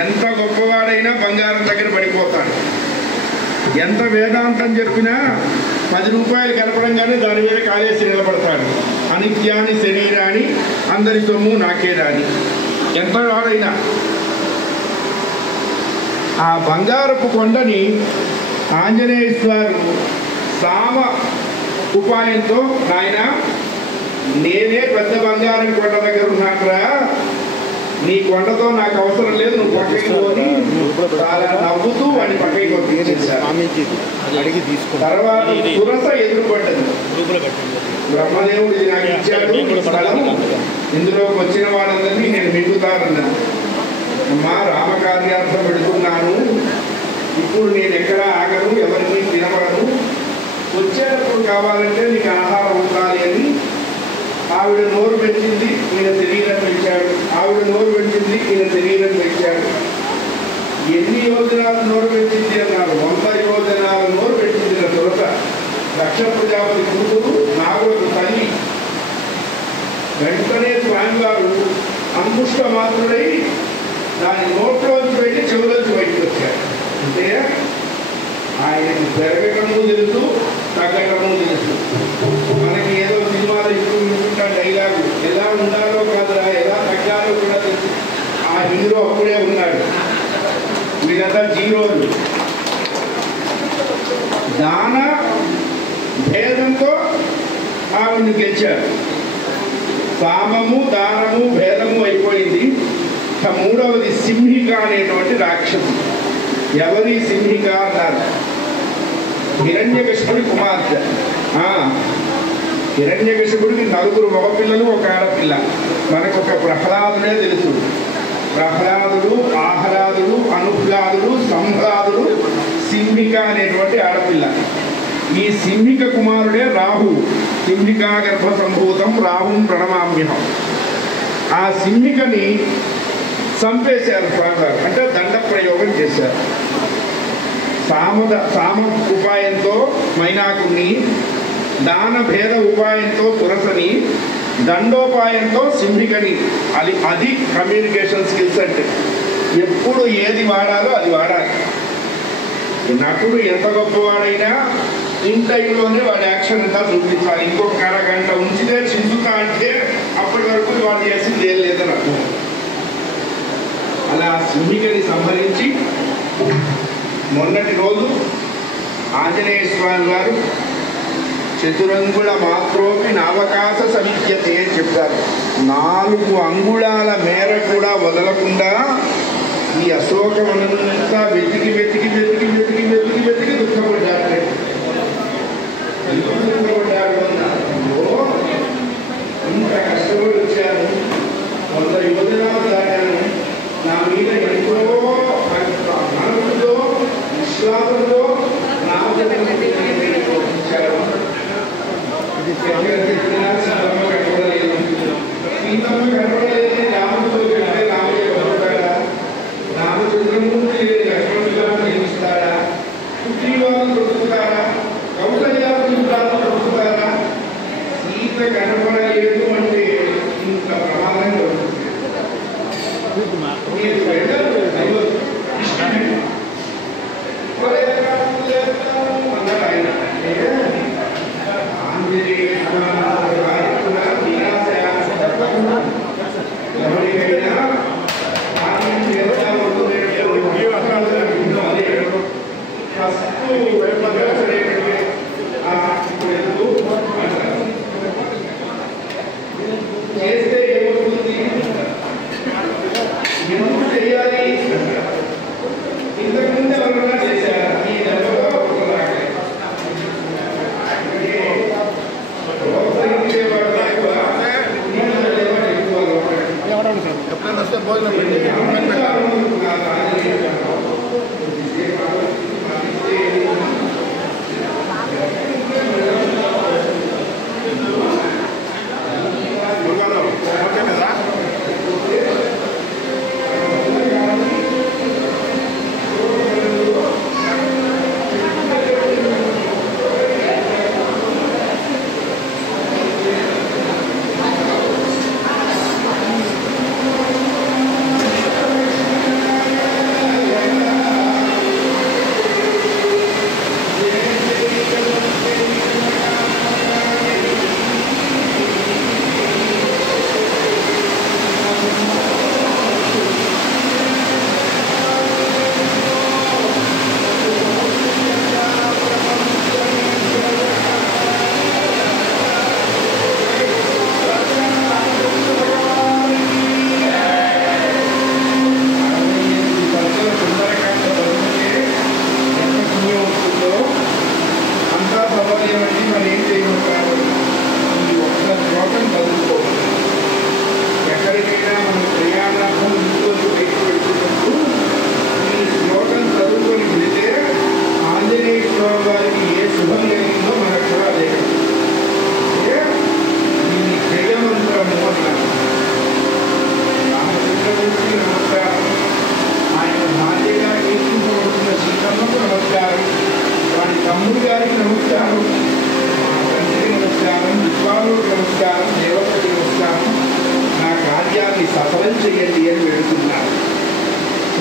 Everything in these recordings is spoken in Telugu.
ఎంత గొప్పవాడైనా బంగారం దగ్గర పడిపోతాడు. ఎంత వేదాంతం చెప్పినా 10 రూపాయలు కలపడంగానే దాని మీద కాలేసి నిలబడతాడు. అనిత్యాన్ని శరీరాన్ని అందరి సొమ్ము నాకేదాని. ఎంత వాడైనా ఆ బంగారపు కొండని ఆంజనేయ స్వామి సామ ఉపాయంతో, నాయన నేనే పెద్ద బంగారం కొండ దగ్గర ఉన్నానురా, నీ కొండతో నాకు అవసరం లేదు, నువ్వు పక్కకి పోని చాలా నవ్వుతూ వాడిని పక్కకి పంపించేశారు. తర్వాత సురస ఎదురుపడ్డది. బ్రహ్మదేవుడు ఇది నాకు ఇచ్చాడు స్థలం, ఇందులోకి వచ్చిన వాళ్ళందరినీ నేను మింగుతానన్నాను. అమ్మా రామకార్యార్థం పెడుతున్నాను, ఇప్పుడు నేను ఎక్కడ ఆగను, ఎవరిని తినబడను, వచ్చేటప్పుడు కావాలంటే నీకు ఆహారం ఉండాలి అని ఆవిడ నోరు పెంచింది, ఈయన శరీరం పెంచాడు. ఆవిడ నోరు పెంచింది, ఈయన శరీరం పెంచాడు. ఎన్ని యోజనాలు నోరు పెంచింది అన్నారు? 100 యోజనాల నోరు పెంచింది తులస. దక్ష ప్రజాపతి కూతురు, నాగులకు తల్లి. వెంటనే స్వామివారు అంబుష్ట మాత్రుడై దాని నోట్లోంచి పెట్టి చెవులోంచి బయటకు వచ్చారు. అంటే ఆయనకు పెరగటము తెలుసు, తగ్గటము తెలుసు. మనకి ఏదో సినిమాలో ఇప్పుడు వింటుంటా డైలాగు, ఎలా ఉండాలో కాదురా, ఎలా తగ్గాలో కూడా తెలుసు. ఆ హీరో అప్పుడే ఉన్నాడు. వీళ్ళంతా జీరోలు. దాన భేదంతో ఆవిడ్ని గెలిచారు. సామము దానము భేదము అయిపోయింది. మూడవది సింహిక అనేటువంటి రాక్షసు. ఎవరి సింహిక అన్నారు? హిరణ్యకశిపుడి కుమార్తె. హిరణ్యకశిపుడికి 4 మగపిల్లలు, 1 ఆడపిల్ల. మనకు ఒక ప్రహ్లాదుడే తెలుసు. ప్రహ్లాదుడు, ఆహ్లాదుడు, అనుహ్లాదుడు, సంహ్లాదుడు, సింహిక అనేటువంటి ఆడపిల్ల. ఈ సింహిక కుమారుడే రాహు. సింహికా గర్భ సంభూతం రాహుం ప్రణమామ్యహం. ఆ సింహికని చంపేశారు స్వామివారు, అంటే దండ ప్రయోగం చేశారు. సామ ఉపాయంతో మైనాకుని, దాన భేద ఉపాయంతో సురసని, దండోపాయంతో సింహికని. అది కమ్యూనికేషన్ స్కిల్స్ అంటే. ఎప్పుడు ఏది వాడాలో అది వాడాలి. నటుడు ఎంత గొప్పవాడైనా ఇన్ టైంలోనే వాడి యాక్షన్ అంతా చూపించాలి. ఇంకొక అరగంట ఉంచితే చిందుతా అంటే అప్పటి వరకు వాడు చేసింది ఏం లేదని అర్థం. అలా సింహికని సంహరించి మొన్నటి రోజు ఆంజనేయ స్వామి వారు చతురంగుళ మాత్రోపి నావకాశ సమిత్యతే అని చెప్పారు. 4 అంగుళాల మేర కూడా వదలకుండా ఈ అశోకవనంతా వెతికి వెతికి వెతికి వెతికి వెతికి వెతికి దుఃఖపడ్డారు. దుఃఖపడ్డారు ఇంత కష్టపడి వచ్చాను, 100 యోజనాలు దాటాను, నా మీద ఎంతో మనసుతో విశ్వాసంతో కనపడలేదు. సీతమ్మ కనపడలేదు, రాముడితో కంటే రాముడే బతుకుతాడా? రామచంద్రమూర్తి లక్ష్మణుడిగా జీవిస్తాడా? సుగ్రీవాలు బతుకుతారా? కౌసల్యాలు బతుకుతారా? సీత కనపడలేదు అంటే ఇంత ప్రమాదంగా ఉంటుంది.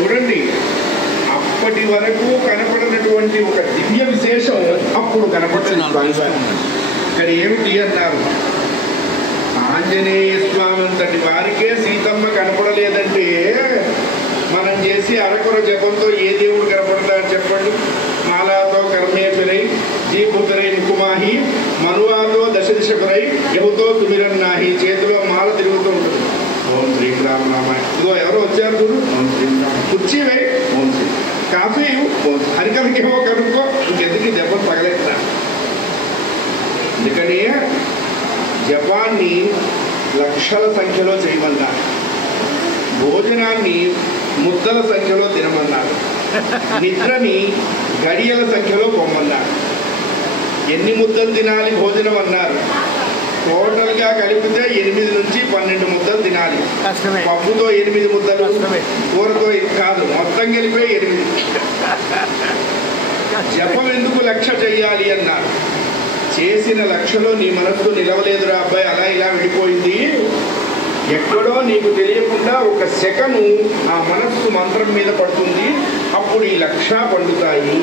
చూడండి, అప్పటి వరకు కనపడినటువంటి ఒక దివ్య విశేషం అప్పుడు కనపడుతుంది స్వామివారు. ఇక్కడ ఏమిటి అన్నారు, ఆంజనేయ స్వామి అంతటి వారికే సీతమ్మ కనపడలేదంటే మనం చేసి అరకొర జపంతో ఏ దేవుడు కనపడతాడు చెప్పండి? మాలాతో కర్మేశ్వరై జీభూతరై నికుమాహి మనువాతో దశ దిశకురై యహుతో సుమిరన్నాహి, చేతిలో మాల తిరుగుతూ ఉంటుంది. ఓం శ్రీరామ రామాయ. ఇదో ఎవరో వచ్చారు గురు, ఓం శ్రీరామ. కుర్చీవే, ఓం శ్రీ. కాఫీ హరికలకేమో కనుక్కో, ఇంకెందుకు దెబ్బలు తగలేదా? అందుకని జపాన్ని లక్షల సంఖ్యలో చేయమన్నారు, భోజనాన్ని ముద్దల సంఖ్యలో తినమన్నారు, నిద్రని గడియల సంఖ్యలో పొమ్మన్నారు. ఎన్ని ముద్దలు తినాలి భోజనం అన్నారు? టోటల్గా కలిపితే 8 నుంచి 12 ముద్దలు తినాలి. పప్పుతో 8 ముద్దలు, కూరతో కాదు, మొత్తం కలిపే 8. జపం ఎందుకు లక్ష చెయ్యాలి అన్నారు? చేసిన లక్షలో నీ మనస్సు నిలవలేదురా అబ్బాయి, అలా ఇలా వెళ్ళిపోయింది. ఎక్కడో నీకు తెలియకుండా ఒక సెకను ఆ మనస్సు మంత్రం మీద పడుతుంది, అప్పుడు ఈ లక్ష పండుతాయి.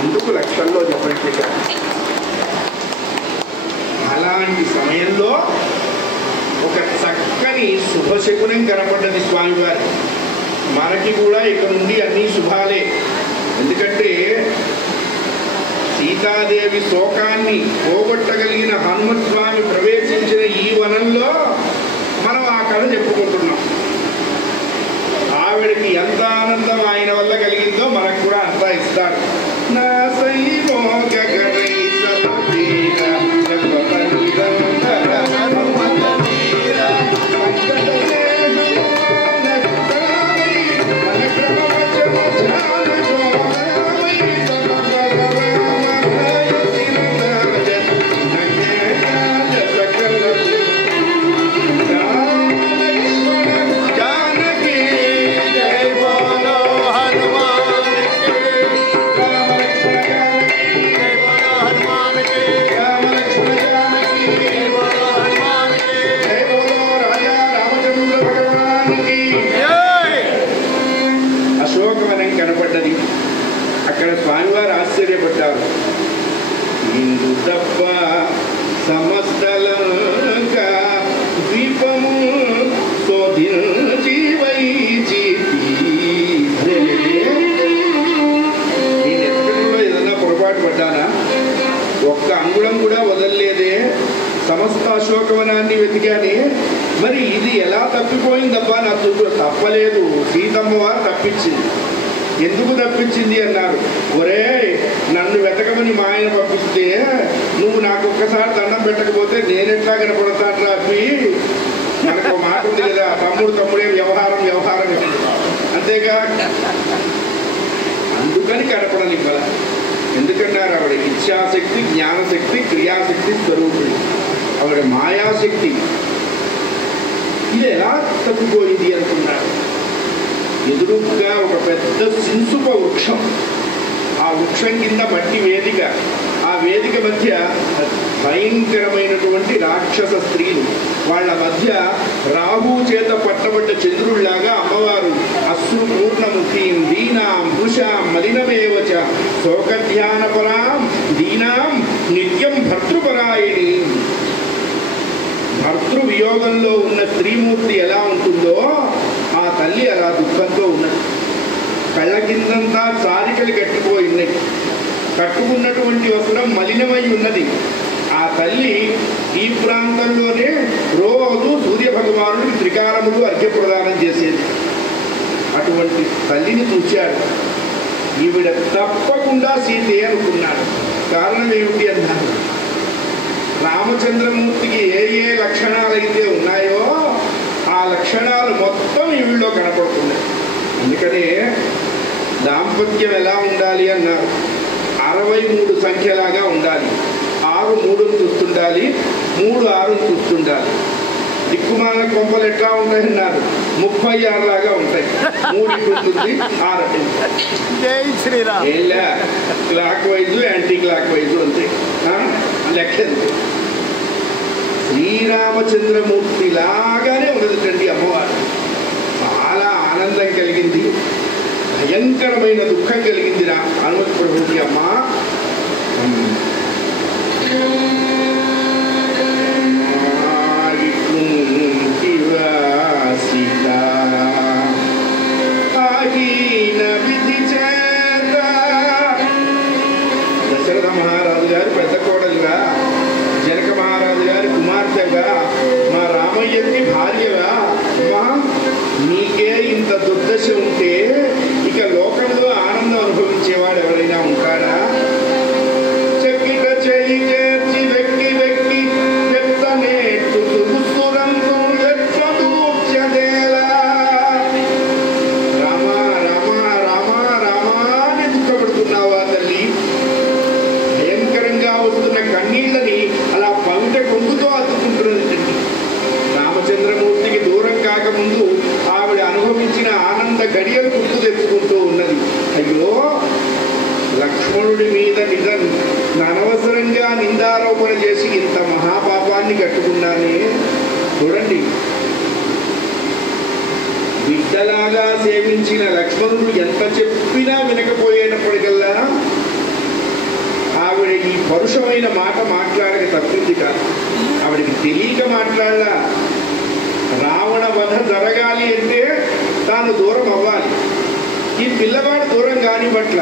అందుకు లక్షల్లో జపం చేయాలి. అలాంటి సమయంలో ఒక చక్కని శుభశకునం కనపడ్డది స్వామివారి. మనకి కూడా ఇక నుండి అన్ని శుభాలే. ఎందుకంటే సీతాదేవి శోకాన్ని పోగొట్టగలిగిన హనుమస్వామి ప్రవేశించిన ఈ వనంలో మనం ఆ కథ చెప్పుకుంటున్నాం. ఆవిడకి ఎంత ఆనందం ఆయన వల్ల కలిగిందో మనకు కూడా అంతా ఇస్తాడు. నా కనపడ్డది. అక్కడ స్వామివారు ఆశ్చర్యపడ్డారు. ఇందు తప్ప సమస్తలంక దీపము శోధించివై నేను ఎక్కడిలో ఏదన్నా పొరపాటు పడ్డానా? ఒక్క అంగుళం కూడా వదలలేదే. సమస్త అశోకవనాన్ని వెతికాని, మరి ఇది ఎలా తప్పిపోయిందబ్బా? నా చూపు తప్పలేదు, సీతమ్మ వారు తప్పించింది. ఎందుకు తప్పించింది అన్నారు. ఒరే, నన్ను వెతకమని మా ఆయన పంపిస్తే నువ్వు నాకు ఒక్కసారి దండం పెట్టకపోతే నేనెట్లా కనపడతాడ్రా అప్పి? మనకు మాట ఉంది కదా, తమ్ముడే వ్యవహారం అంతేగా. అందుకని కనపడనివ్వాల. ఎందుకన్నారు? ఆవిడ ఇచ్ఛాశక్తి, జ్ఞానశక్తి, క్రియాశక్తి స్వరూపుడు. ఆవిడ మాయాశక్తి. ఇది ఎలా తప్పిపోయింది అనుకున్నారు. ఎదురుగా ఒక పెద్ద సింసుప వృక్షం, ఆ వృక్షం కింద మట్టి వేదిక, ఆ వేదిక మధ్య భయంకరమైనటువంటి రాక్షస స్త్రీలు, వాళ్ళ మధ్య రాహు చేత పట్టబడ్డ చంద్రుళ్లాగా అమ్మవారు అశ్రు పూర్ణముఖీం దీనాం పురుషాం మలినమేవచ శోకధ్యానపరాం దీనాం నిత్యం భర్తృపరాయణి. భర్తృ వియోగంలో ఉన్న స్త్రీమూర్తి ఎలా ఉంటుందో ఆ తల్లి అలా దుఃఖంతో ఉన్నది. కళ్ళ కిందంతా చారికలు కట్టిపోయినాయి. కట్టుకున్నటువంటి వస్త్రం మలినమై ఉన్నది. ఆ తల్లి ఈ ప్రాంతంలోనే రోజు సూర్య భగవానుడికి త్రికాలములు అర్ఘ్య ప్రదానం చేసేది. అటువంటి తల్లిని చూశాడు. ఈవిడ తప్పకుండా సీతే అనుకున్నాడు. కారణం ఏమిటి అన్నారు. రామచంద్రమూర్తికి ఏ ఏ లక్షణాలైతే ఉన్నాయో ఆ లక్షణాలు మొత్తం ఈవిడలో కనపడుతున్నాయి. అందుకనే దాంపత్యం ఎలా ఉండాలి అన్నారు. 63 సంఖ్యలాగా ఉండాలి. 6 3ను చూస్తుండాలి, 3 6ను చూస్తుండాలి. దిక్కుమాల కొంపలు ఎట్లా ఉంటాయన్నారు. 36 లాగా ఉంటాయి. 3 ఉంటుంది, 6 జై Shriram. Clockwise, anticlockwise అంతే లెక్క. శ్రీరామచంద్రమూర్తి లాగానే ఉండదుటండి అమ్మవారు. చాలా ఆనందం కలిగింది. భయంకరమైన దుఃఖం కలిగిందిరా హనుమత్ ప్రభువుకి. అమ్మా దశరథ మహారాజు గారు పెద్ద కోడలుగా, జనక మహారాజు గారి కుమార్తెగా, మా రామయ్యకి భార్యగా, అమ్మా నీకే ఇంత దుర్దశ ఉంటే ఇక లోకంలో ఆనందం అనుభవించేవాడు ఎవరైనా ఉంటాడా? చెక్కిట చేయి చేర్చి వెక్కి వెక్కి వెత్తనేట్టు దుస్తురంతో వెచ్చదూర్చదేలా. రామ రామ రామ రామ అని దుఃఖపడుతున్నావా తల్లి? భయంకరంగా వస్తున్న కన్నీళ్ళని అలా పవిట కొంగుతో అద్దుకుంటున్నది. రామచంద్రమూర్తికి దూరం కాకముందు ఆవిడ అనుభవించిన ఆనంద గడియలు గుర్తు తెచ్చుకుంటూ ఉన్నది. అయ్యో, లక్ష్మణుడి మీద అనవసరంగా నిందారోపణ చేసి ఇంత మహాపాపాన్ని కట్టుకున్నానే. చూడండి, బిడ్డలాగా సేవించిన లక్ష్మణుడు ఎంత చెప్పినా వినకపోయేటప్పటికల్లా ఆవిడ ఈ పరుషమైన మాట మాట్లాడక తప్పింది కాదు. ఆవిడకి తెలియక మాట్లాడలా. రావణ వధ జరగాలి అంటే తాను దూరం అవ్వాలి. ఈ పిల్లవాడు దూరం కాని పట్ల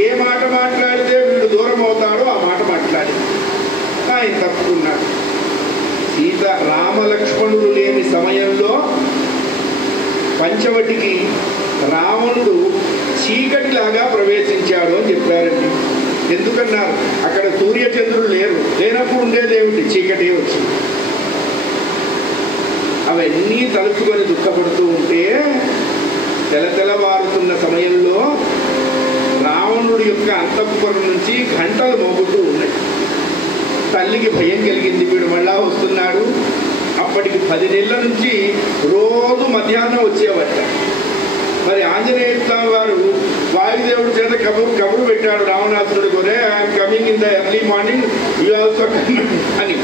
ఏ మాట మాట్లాడితే వీడు దూరం అవుతాడో ఆ మాట మాట్లాడి ఆయన తప్పుకున్నాడు. సీత రామలక్ష్మణుడు లేని సమయంలో పంచవటికి రావణుడు చీకటిలాగా ప్రవేశించాడు అని చెప్పారండి. ఎందుకన్నారు? అక్కడ సూర్యచంద్రుడు లేనప్పుడు ఉండేదేమిటి? చీకటి వచ్చింది. అవన్నీ తలుచుకొని దుఃఖపడుతూ ఉంటే తెలతెలవారుతున్న సమయంలో రావణుడి యొక్క అంతఃపురం నుంచి గంటలు మోగుతూ ఉన్నాయి. తల్లికి భయం కలిగింది, వీడు మళ్ళా వస్తున్నాడు. అప్పటికి 10 నెలల నుంచి రోజు మధ్యాహ్నం వచ్చేవట. మరి ఆంజనేయ స్వామి వారు వాయుదేవుడి చేత కబురు పెట్టాడు రావణాసురుడి కొరే, I'm coming in the early morning, you also coming అని.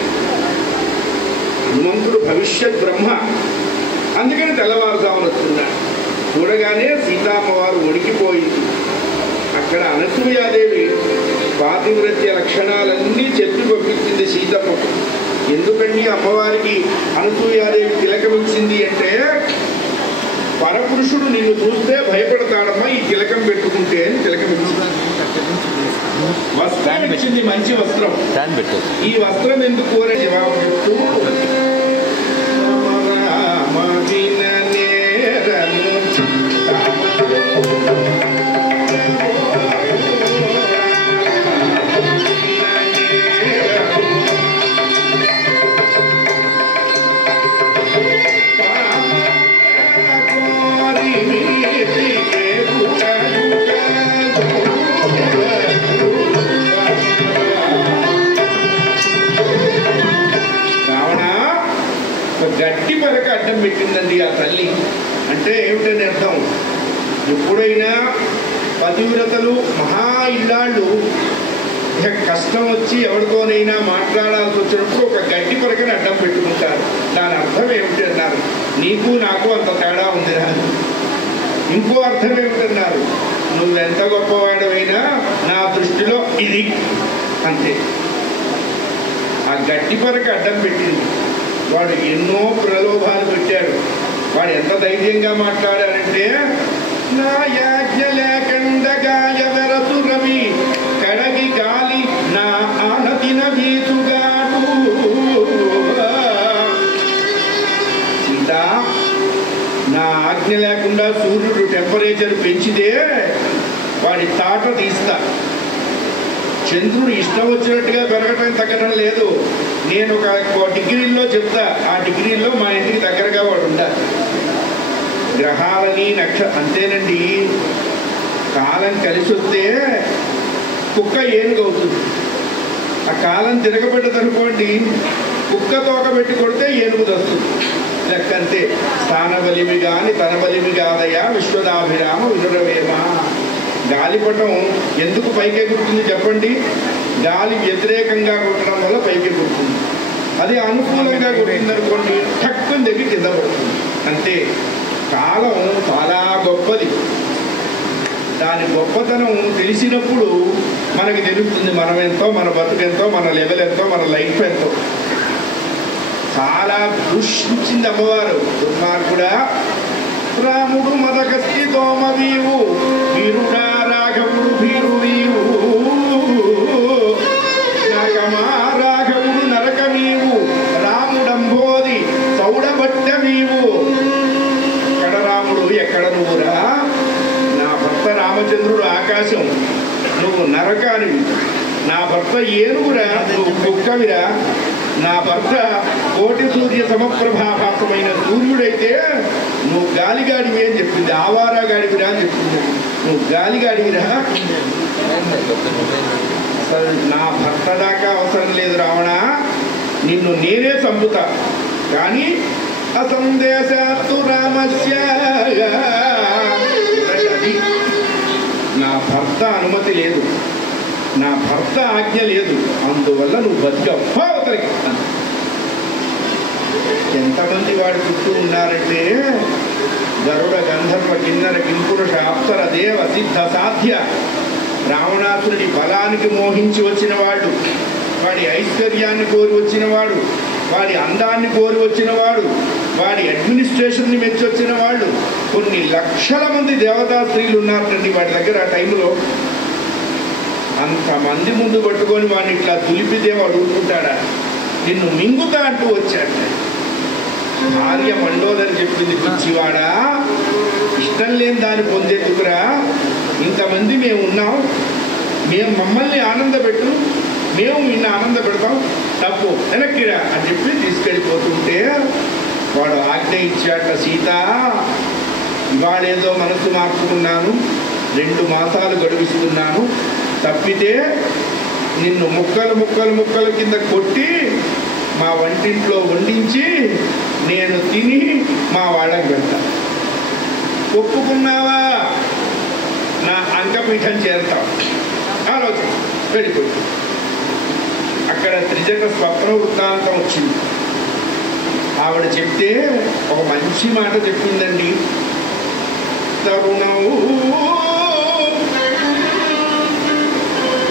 హనుమంతుడు భవిష్యత్ బ్రహ్మ, అందుకని తెల్లవారుజామున వస్తున్నాడు. చూడగానే సీతామ్మవారు వణికిపోయింది. అక్కడ అనసూయాదేవి పాతివ్రత్య లక్షణాలన్నీ చెప్పి పంపించింది సీతమ్మకు. ఎందుకండి అమ్మవారికి అనసూయాదేవి తిలకమిచ్చింది అంటే, పరపురుషుడు నిన్ను చూస్తే భయపడతాడమ్మా ఈ తిలకం పెట్టుకుంటే అని తిలకమిచ్చింది. వస్త్రం ఇచ్చింది, మంచి వస్త్రం. ఈ వస్త్రం ఎందుకు అని జవాబు చెప్తూ, గట్టి పరక అడ్డం పెట్టిందండి ఆ తల్లి. అంటే ఏమిటని అర్థం? ఎప్పుడైనా పతివ్రతలు మహా ఇల్లాళ్ళు కష్టం వచ్చి ఎవరితోనైనా మాట్లాడాల్సి వచ్చినప్పుడు ఒక గట్టి పరకని అడ్డం పెట్టుకుంటారు. దాని అర్థం ఏమిటి అన్నారు? నీకు నాకు అంత తేడా ఉందిరా. ఇంకో అర్థం ఏమిటన్నారు? నువ్వెంత గొప్పవాడవైనా నా దృష్టిలో ఇది అంతే. ఆ గట్టి పరక అడ్డం పెట్టింది. వాడు ఎన్నో ప్రలోభాలు పెట్టాడు. వాడు ఎంత ధైర్యంగా మాట్లాడాడంటే, నా యాజ్ఞ లేకండగా ఎవరసు రవి కడగి గాలి నా ఆనతిన వీచుగాడు. సీత, నా ఆజ్ఞ లేకుండా సూర్యుడు టెంపరేచర్ పెంచితే వాడి తాట తీస్తా. చంద్రుడు ఇష్టం వచ్చినట్టుగా పెరగటం తగ్గడం లేదు. నేను ఒక డిగ్రీల్లో చెప్తా, ఆ డిగ్రీల్లో మా ఇంటికి దగ్గరగా వాడు ఉండాలి. గ్రహాలని అంతేనండి. కాలం కలిసి వస్తే కుక్క ఏనుగు అవుతుంది. ఆ కాలం తిరగబడ్డదనుకోండి, కుక్క తోక పెట్టి కొడితే ఏనుగు వస్తుంది. లెక్కంతే. స్థాన బలిమి గాని తన బలిమి కాదయా విశ్వదాభిరామ వినురవేమ. గాలిపటం ఎందుకు పైకెగురుతుంది చెప్పండి? గాలి వ్యతిరేకంగా కొట్టడం వల్ల పైకెగురుతుంది. అది అనుకూలంగా కొట్టిందనుకోండి, తక్కువ దగ్గర కింద పడుతుంది. అంతే. కాలం చాలా గొప్పది. దాని గొప్పతనం తెలిసినప్పుడు మనకి తెలుస్తుంది మనం ఎంతో, మన బతుకెంతో, మన లెవెల్ ఎంతో, మన లైఫ్ ఎంతో. చాలా దూషించింది అమ్మవారు. దుర్మార్గుడా, రాముడు మదకస్తి తోమవీవు, వీరుడా రాఘవుడు భీరువీవు, నరకమా రాఘవుడు నరకమీవు, రాముడంబోది చౌడబట్టవీవు. ఎక్కడ రాముడు ఎక్కడ నువ్వురా? నా భర్త రామచంద్రుడు ఆకాశం, నువ్వు నరకానివి. నా భర్త ఏనుగురా, నువ్వు కుక్కవిరా. నా భర్త కోటి సూర్య సమప్రభాభాసమైన సూర్యుడైతే నువ్వు గాలిగాడివి అని చెప్పింది. ఆవారా గాడివిరా అని చెప్పింది. నువ్వు గాలిగాడివిరా. అసలు నా భర్త దాకా అవసరం లేదు రావణ, నిన్ను నేనే చంపుతా. కానీ అసందేశాత్తు రామస్య, అది నా భర్త అనుమతి లేదు, నా భర్త ఆజ్ఞ లేదు, అందువల్ల నువ్వు బతికావు. అవతలికి ఎంతమంది వాడి చుట్టూ ఉన్నారంటే గరుడ గంధర్వ కిన్నర కింపురుష అప్సర దేవ సిద్ధ సాధ్య. రావణాసురుడి బలానికి మోహించి వచ్చిన వాడు, వాడి ఐశ్వర్యాన్ని కోరి వచ్చినవాడు, వాడి అందాన్ని కోరి వచ్చినవాడు, వాడి అడ్మినిస్ట్రేషన్ని మెచ్చి వచ్చిన వాళ్ళు కొన్ని లక్షల మంది దేవతా స్త్రీలు ఉన్నారండి వాడి దగ్గర. ఆ టైంలో అంతమంది ముందు పట్టుకొని వాడిని ఇట్లా దులిపితే వాడు ఊరుకుంటాడా? నిన్ను మింగుతా అంటూ వచ్చాడు. భార్య మండోదని చెప్పింది, పిచ్చివాడా, ఇష్టం లేని దాన్ని పొందేందుకురా, ఇంతమంది మేము ఉన్నాం, మేము మమ్మల్ని ఆనందపెట్టు, మేము నిన్ను ఆనంద పెడతాం, తప్పు వెనక్కిరా అని చెప్పి తీసుకెళ్ళిపోతుంటే వాడు ఆజ్ఞ ఇచ్చాట. సీత, ఇవాళేదో మనసు మార్చుకున్నాను, 2 మాసాలు గడువిస్తున్నాను, తప్పితే నిన్ను ముక్కలు ముక్కలు ముక్కల కింద కొట్టి మా వంటింట్లో వండించి నేను తిని మా వాళ్ళకి పెడతా. ఒప్పుకున్నావా? నా అంకపీఠం చేరుతాం. ఆలోచన వెళ్ళిపోయి అక్కడ త్రిజట స్వప్న వృత్తాంతం వచ్చింది. ఆవిడ చెప్తే ఒక మంచి మాట చెప్పిందండి. తరుణవు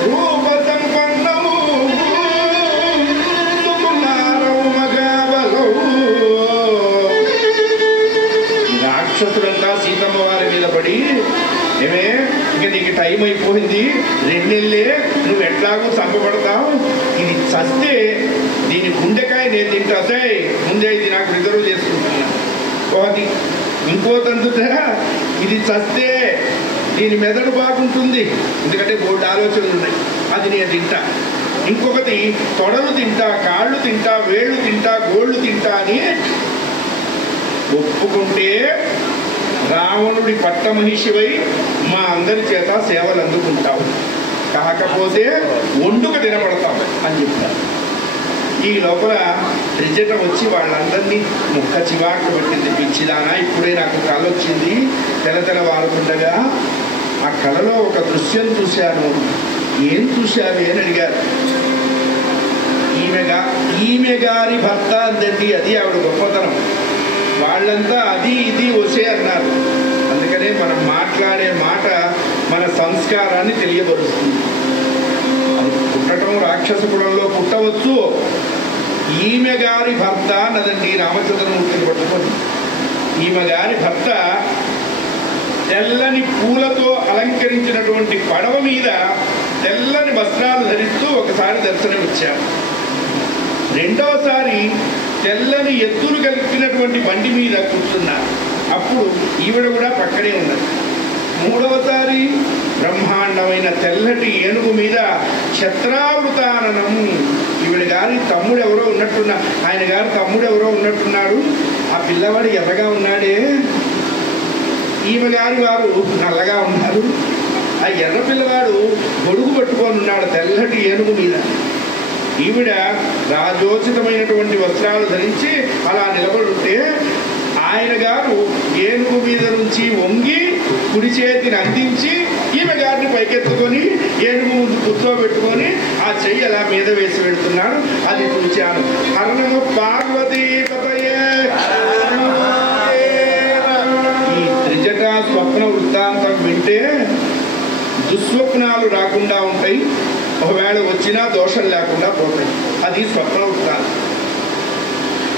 రూప సంపన్నము సుకుమారవు మగవలవు. రాక్షసులంతా సీతమ్మ వారి మీద పడి, ఏమే ఇంక నీకు టైం అయిపోయింది, 2 నెలలే, నువ్వు ఎట్లాగూ చంపబడతావు, ఇది చస్తే దీని గుండెకాయ నేను తింటాసే, ముందే ఇది నాకు రిజర్వ్ చేసుకుంటున్నా. ఒకటి ఇంకో తంతుతా, ఇది చస్తే దీని మెదడు బాగుంటుంది, ఎందుకంటే బోల్డ్ ఆలోచనలు ఉన్నాయి, అది నేను తింటా. ఇంకొకటి తొడలు తింటా, కాళ్ళు తింటా, వేళ్ళు తింటా, గోళ్ళు తింటా అని ఒప్పుకుంటే రావణుడి పట్టమహిషివై మా అందరి చేత సేవలు అందుకుంటావు, కాకపోతే ఒండుక తినబడతావు అని చెప్తారు. ఈ లోపల త్రిజటం వచ్చి వాళ్ళందరినీ ముక్క చివాట్లు పట్టింది. పిచ్చిదానా, ఇప్పుడే నాకు కళ వచ్చింది, తెల వారుతుండగా ఆ కళలో ఒక దృశ్యం చూశాను. ఏం చూశావి అని అడిగారు. ఈమె గారి భర్త అందండి, అది ఆవిడ గొప్పతనం. వాళ్ళంతా అది ఇది వచ్చే అన్నారు. అందుకనే మనం మాట్లాడే మాట మన సంస్కారాన్ని తెలియబరుస్తుంది. అది పుట్టడం రాక్షస కులంలో పుట్టవచ్చు. ఈమె గారి భర్త అన్నదండి రామచంద్రమూర్తిని పట్టుకొని. ఈమె గారి భర్త తెల్లని పూలతో అలంకరించినటువంటి పడవ మీద తెల్లని వస్త్రాలు ధరిస్తూ ఒకసారి దర్శనమిచ్చారు. రెండవసారి తెల్లని ఎత్తులు కలిపినటువంటి బండి మీద కూర్చున్నారు. అప్పుడు ఈవిడ కూడా పక్కనే ఉన్నది. మూడవసారి బ్రహ్మాండమైన తెల్లటి ఏనుగు మీద ఛత్రావృతాననం. ఈవిడ గారి తమ్ముడు ఎవరో ఉన్నట్టున్నా, ఆయన గారి తమ్ముడు ఎవరో ఉన్నట్టున్నాడు. ఆ పిల్లవాడు ఎర్రగా ఉన్నాడే, ఈమె గారి వారు నల్లగా ఉన్నారు. ఆ ఎర్ర పిల్లవాడు గొడుగు పట్టుకొని ఉన్నాడు తెల్లటి ఏనుగు మీద. ఈవిడ రాజోచితమైనటువంటి వస్త్రాలు ధరించి అలా నిలబడుంటే ఆయన గారు ఏనుగు మీద నుంచి వంగి కుడి చేతిని అందించి ఈమె గారిని పైకెత్తుకొని ఏనుగు ముందు కూర్చోబెట్టుకొని ఆ చెయ్యి అలా మీద వేసి వెళ్తున్నాడు. అది చూచాను. హరణము పార్వతీపతయే. ఈ త్రిజట స్వప్న వృత్తాంతం వింటే దుస్వప్నాలు రాకుండా ఉంటాయి, ఒకవేళ వచ్చినా దోషం లేకుండా పోతాయి. అది స్వప్న వృత్తాలు.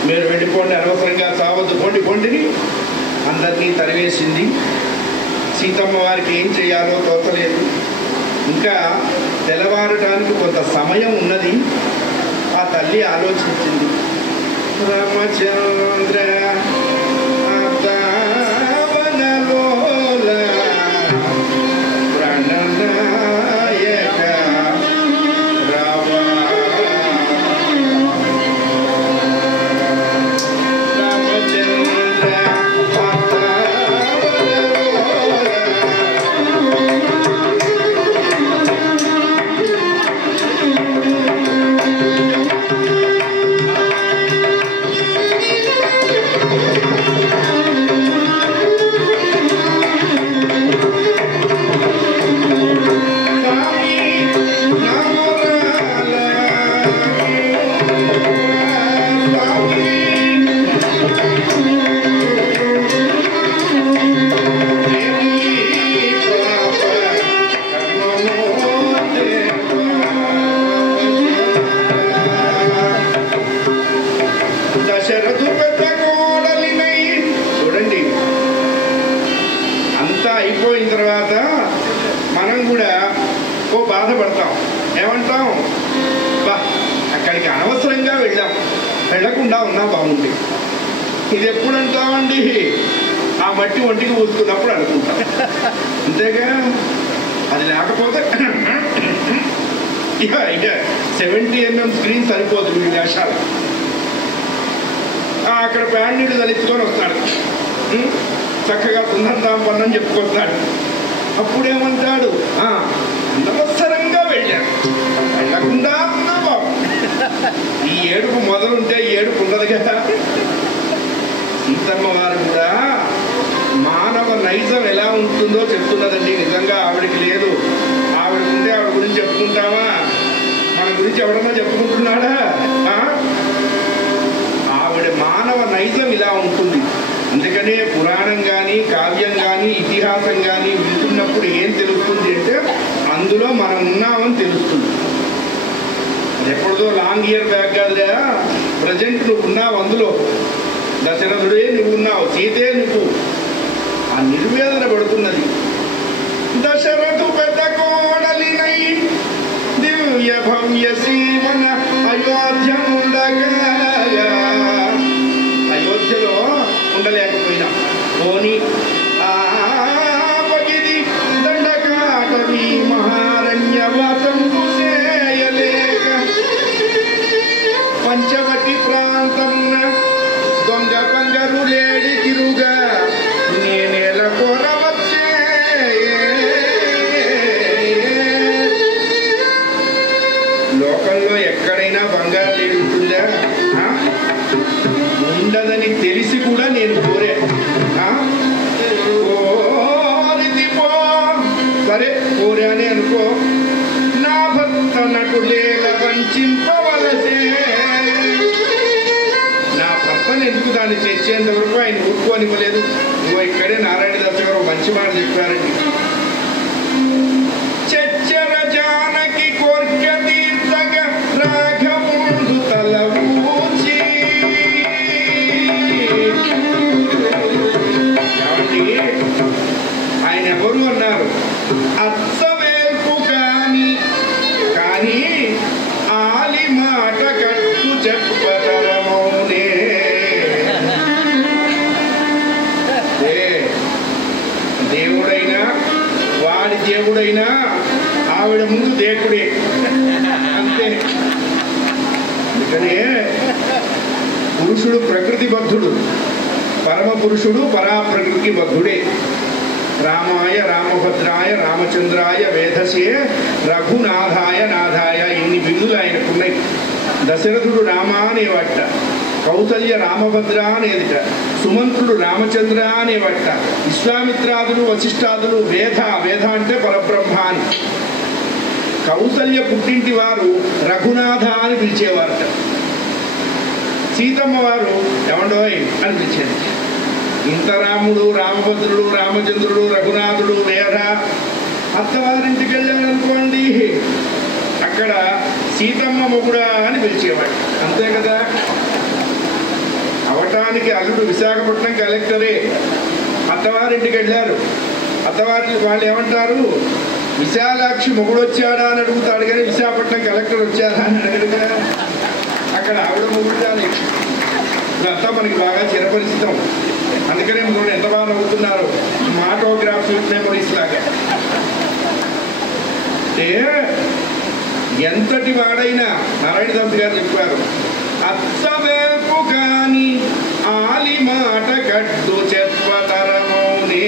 మీరు వెళ్ళిపోండి, అనవసరంగా చావద్దు, పొండిని అందరినీ తరివేసింది. సీతమ్మ వారికి ఏం చేయాలో తోచలేదు. ఇంకా తెల్లవారటానికి కొంత సమయం ఉన్నది. ఆ తల్లి ఆలోచించింది. రామచంద్ర అయిపోయిన తర్వాత మనం కూడా ఓ బాధపడతాం. ఏమంటాం? బా అక్కడికి అనవసరంగా వెళ్ళకుండా ఉన్నా బాగుంది. ఇది ఎప్పుడు అంటామండి? ఆ మట్టి ఒంటికి పూసుకున్నప్పుడు అనుకుంటాం. అంతేగా? అది లేకపోతే ఇక 70 mm స్క్రీన్ సరిపోదు మీ వేషాలు. అక్కడ ప్యాంట్ నీళ్ళు తలెత్తుకొని వస్తాడు, చక్కగా సుందరదాం పన్నని చెప్పుకొస్తాడు. అప్పుడేమంటాడు? అనవసరంగా వెళ్ళాడు, వెళ్ళకుండా ఉన్నా బాబు. ఈ ఏడుపు మొదలుంటే ఏడుపు ఉండదు కదా. సీతమ్మ వారు కూడా మానవ నైజం ఎలా ఉంటుందో చెప్తున్నదండి. నిజంగా ఆవిడికి లేదు. ఆవిడ ఉంటే ఆవిడ గురించి చెప్పుకుంటామా? మన గురించి ఎవడన్నా చెప్పుకుంటున్నాడా? ఆవిడ మానవ నైజం ఇలా ఉంటుంది. అందుకనే పురాణం కానీ కావ్యం కానీ ఇతిహాసం కానీ వింటున్నప్పుడు ఏం తెలుస్తుంది అంటే అందులో మనం ఉన్నామని తెలుస్తుంది. అది ఎప్పుడుదో లాంగ్ ఇయర్ బ్యాక్ కాదురా, ప్రజెంట్ నువ్వు ఉన్నావు అందులో. దశరథుడే నువ్వు ఉన్నావు, సీతే నువ్వు. ఆ నిర్వేదన పడుతున్నది. దశరథు పెద్ద కోడలినై దివ్య భవ్య సీమన అయోధ్య అయోధ్యలో ఉండలేకపోయినా పోని పగిది దండకాటవి మహారణ్యవాసం చేయలేక పంచవటి ప్రాంతమున దొంగ పంగరు లేడి తిరుగా నేనేల కోరవచ్చే. లోకంలో ఎక్కడైనా బంగారు లేడి ఉంటుందా? ఉండదని తెలిసి కూడా నేను కోరే. సరే కోరానే అనుకో, నా భర్త నటులేల వంచింపవలసే. నా భర్తను ఎందుకు దాన్ని తెచ్చేంత వరకు ఆయన ఊరుకోనివ్వలేదు. నువ్వు ఇక్కడే నారాయణదాస్ గారు మంచి మాట చెప్పారండి. చచ్చర జానకి కోర్క తీర్థగ రాఘవుండు తల ఊచి. ఆయన ఎవరు అన్నారు? అచ్చవేల్పు కానీ ఆలి మాట కట్టు చెప్పతరమౌనే. దేవుడైనా వాడి దేవుడైనా ఆవిడ ముందు దేవుడే అంతే. అందుకనే పురుషుడు ప్రకృతి బద్ధుడు, పరమ పురుషుడు పరాప్రకృతి బద్ధుడే. రామాయ రామభద్రాయ రామచంద్రాయ వేధసే రఘునాథాయ నాథాయ, ఇన్ని బిందులు ఆయనకున్నాయి. దశరథుడు రామ అనేవాట, కౌసల్య రామభద్ర అనేదిట, సుమంత్రుడు రామచంద్ర అనేవాట, విశ్వామిత్రాదులు వశిష్ఠాదులు వేద అంటే పరబ్రహ్మ అని. కౌసల్య పుట్టింటి వారు రఘునాథ అని పిలిచేవారట. సీతమ్మ వారు ఎవండోయ్ అని పిలిచేది. ఇంత రాముడు రామభద్రుడు రామచంద్రుడు రఘునాథుడు వేద అత్తవారింటికి వెళ్ళాడు అనుకోండి, అక్కడ సీతమ్మ మొగుడా అని పిలిచేవాడు, అంతే కదా. అవటానికి అల్లుడు విశాఖపట్నం కలెక్టరే, అత్తవారింటికి వెళ్ళారు. అత్తవారి వాళ్ళు ఏమంటారు, విశాలాక్షి మొగుడు వచ్చాడా అని అడుగుతాడు కానీ విశాఖపట్నం కలెక్టర్ వచ్చాడా అని అడగడుగా. అక్కడ ఆవిడ మొగుడు కానీ ఇదంతా మనకి బాగా చిరపరిచితం. అందుకనే మీరు ఎంత బాగా నవ్వుతున్నారు, మాటోగ్రాఫ్ మెమరీస్ లాగా. అంటే ఎంతటి వాడైనా నారాయణదాస్ గారు చెప్పారు, అత్తవేపు కాని ఆలి మాట కట్టు చెప్పతరమౌనే.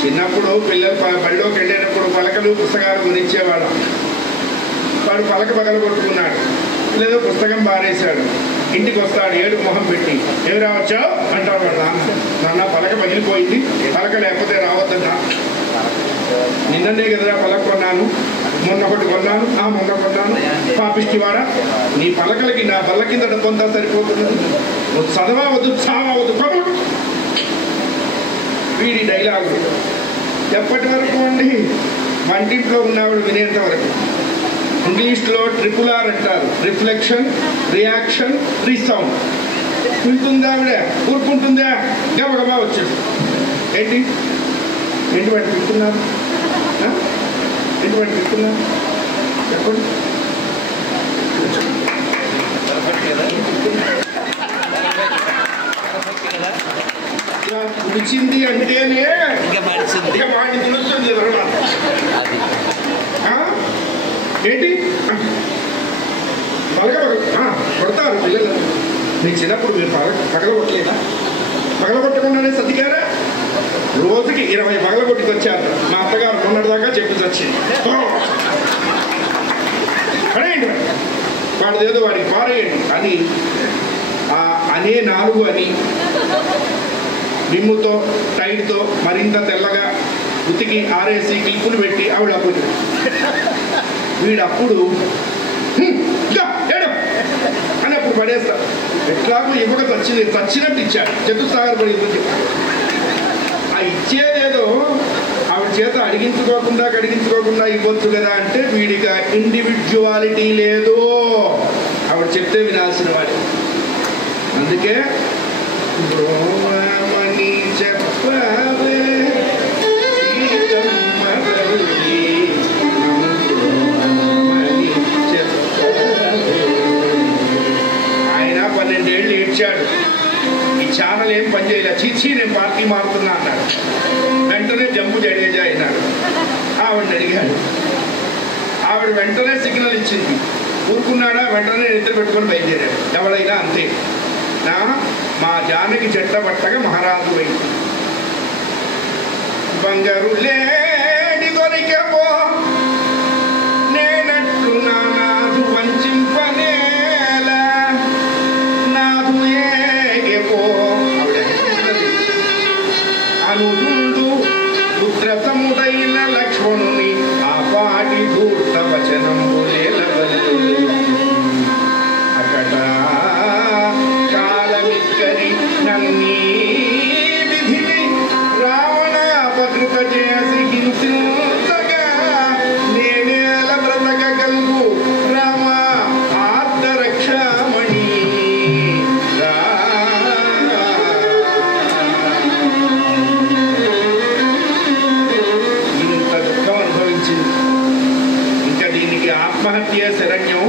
చిన్నప్పుడు పిల్లలు బడిలోకి వెళ్ళేటప్పుడు పలకలు పుస్తకాలు కొనిచ్చేవాళ్ళం. వాడు పలక పగల కొట్టుకున్నాడు, లేదో పుస్తకం బారేశాడు, ఇంటికి వస్తాడు ఏడుపు మొహం పెట్టి, ఏమి రావచ్చావు అంటాడు వాడు. నాన్న పలక పగిలిపోయింది, పలక లేకపోతే రావద్దన్నా. నిన్ననే కదరా పలక కొన్నాను, మొన్న ఒకటి కొన్నాను, మొన్న కొన్నాను. పాపిష్టివాడా, నీ పలకలకి నా బల్ల కింద డబ్బంతా సరిపోతున్నది, నువ్వు చదవవద్దు చావవద్దు. వీడి డైలాగు ఎప్పటి వరకు అండి, వంటింట్లో ఉన్నవాడు వినేంత వరకు. ఇంగ్లీష్లో RRR అంటారు, రిఫ్లెక్షన్, రియాక్షన్, రీసౌండ్. వింటుందా ఆవిడ, ఊరుకుంటుందా, గబగబా వచ్చాడు. ఏంటి ఏంటి వాటి తింటున్నారు, ఏంటి వాటి తింటున్నారు చెప్పండి. కుడిచింది అంటేనే ఇక వాడిని తెలుస్తుంది తర్వాత. ఏంటి కొడతారు పిల్లలు. మీ చిన్నప్పుడు మీరు పగలగొట్టలేదా? పగలగొట్టకుండానే సర్దిగారా? రోజుకి 20 పగలగొట్టుకు వచ్చారు. మా అత్తగారు మొన్నటిదాకా చెప్పి వచ్చింది, పడేయండి వాడిదేదో వాడికి పారేయండి అని. అనే 4 అని విమ్ముతో టైట్తో మరింత తెల్లగా ఉతికి ఆరేసి క్లిప్పులు పెట్టి ఆవిడ అప్పుడు వీడప్పుడు అని అప్పుడు పడేస్తా. ఎట్లాగో ఇవ్వక చచ్చినట్టు ఇచ్చాడు. చతుస్సాగర్ పడి ఇచ్చేదేదో ఆవిడ చేత అడిగించుకోకుండా ఇవ్వచ్చు కదా అంటే వీడిగా ఇండివిజువాలిటీ లేదు. ఆవిడ చెప్తే వినాల్సిన వాడు. అందుకే బ్రోమణి చెప్పవే ఆయన 12 ఏళ్ళు ఏడ్చాడు. ఈ ఛానల్ ఏం పనిచేయలే, చీచి నేను పార్టీ మారుతున్నా అన్నాడు. వెంటనే జంపు జడేజా అయినాడు. ఆవిడని అడిగాడు, ఆవిడ వెంటనే సిగ్నల్ ఇచ్చింది. ఊరుకున్నాడా? వెంటనే నిద్ర పెట్టుకొని బయలుదేరాడు. ఎవడైనా అంతే. మా జానకి చెట్ట పట్టగా మహారాజు వైపు బంగారు లేడి దొరికపో నేనట్టు నాదు వంచింపనేల నాదు ఏగెపో. అనుదుండు పుత్రసముడైన లక్ష్మణుని ఆ పాటి దూర్త వచనంబులేలవల్లు అకట కాలమిక్కరి నన్నీ విధిని రావణ అపకృత చేసి హింసించగా నేనేల బ్రతకగల్గు రామ ఆర్ధ రక్షామణి. ఇంత దుఃఖం అనుభవించింది. ఇంకా దీనికి ఆత్మహత్య శరణ్యం.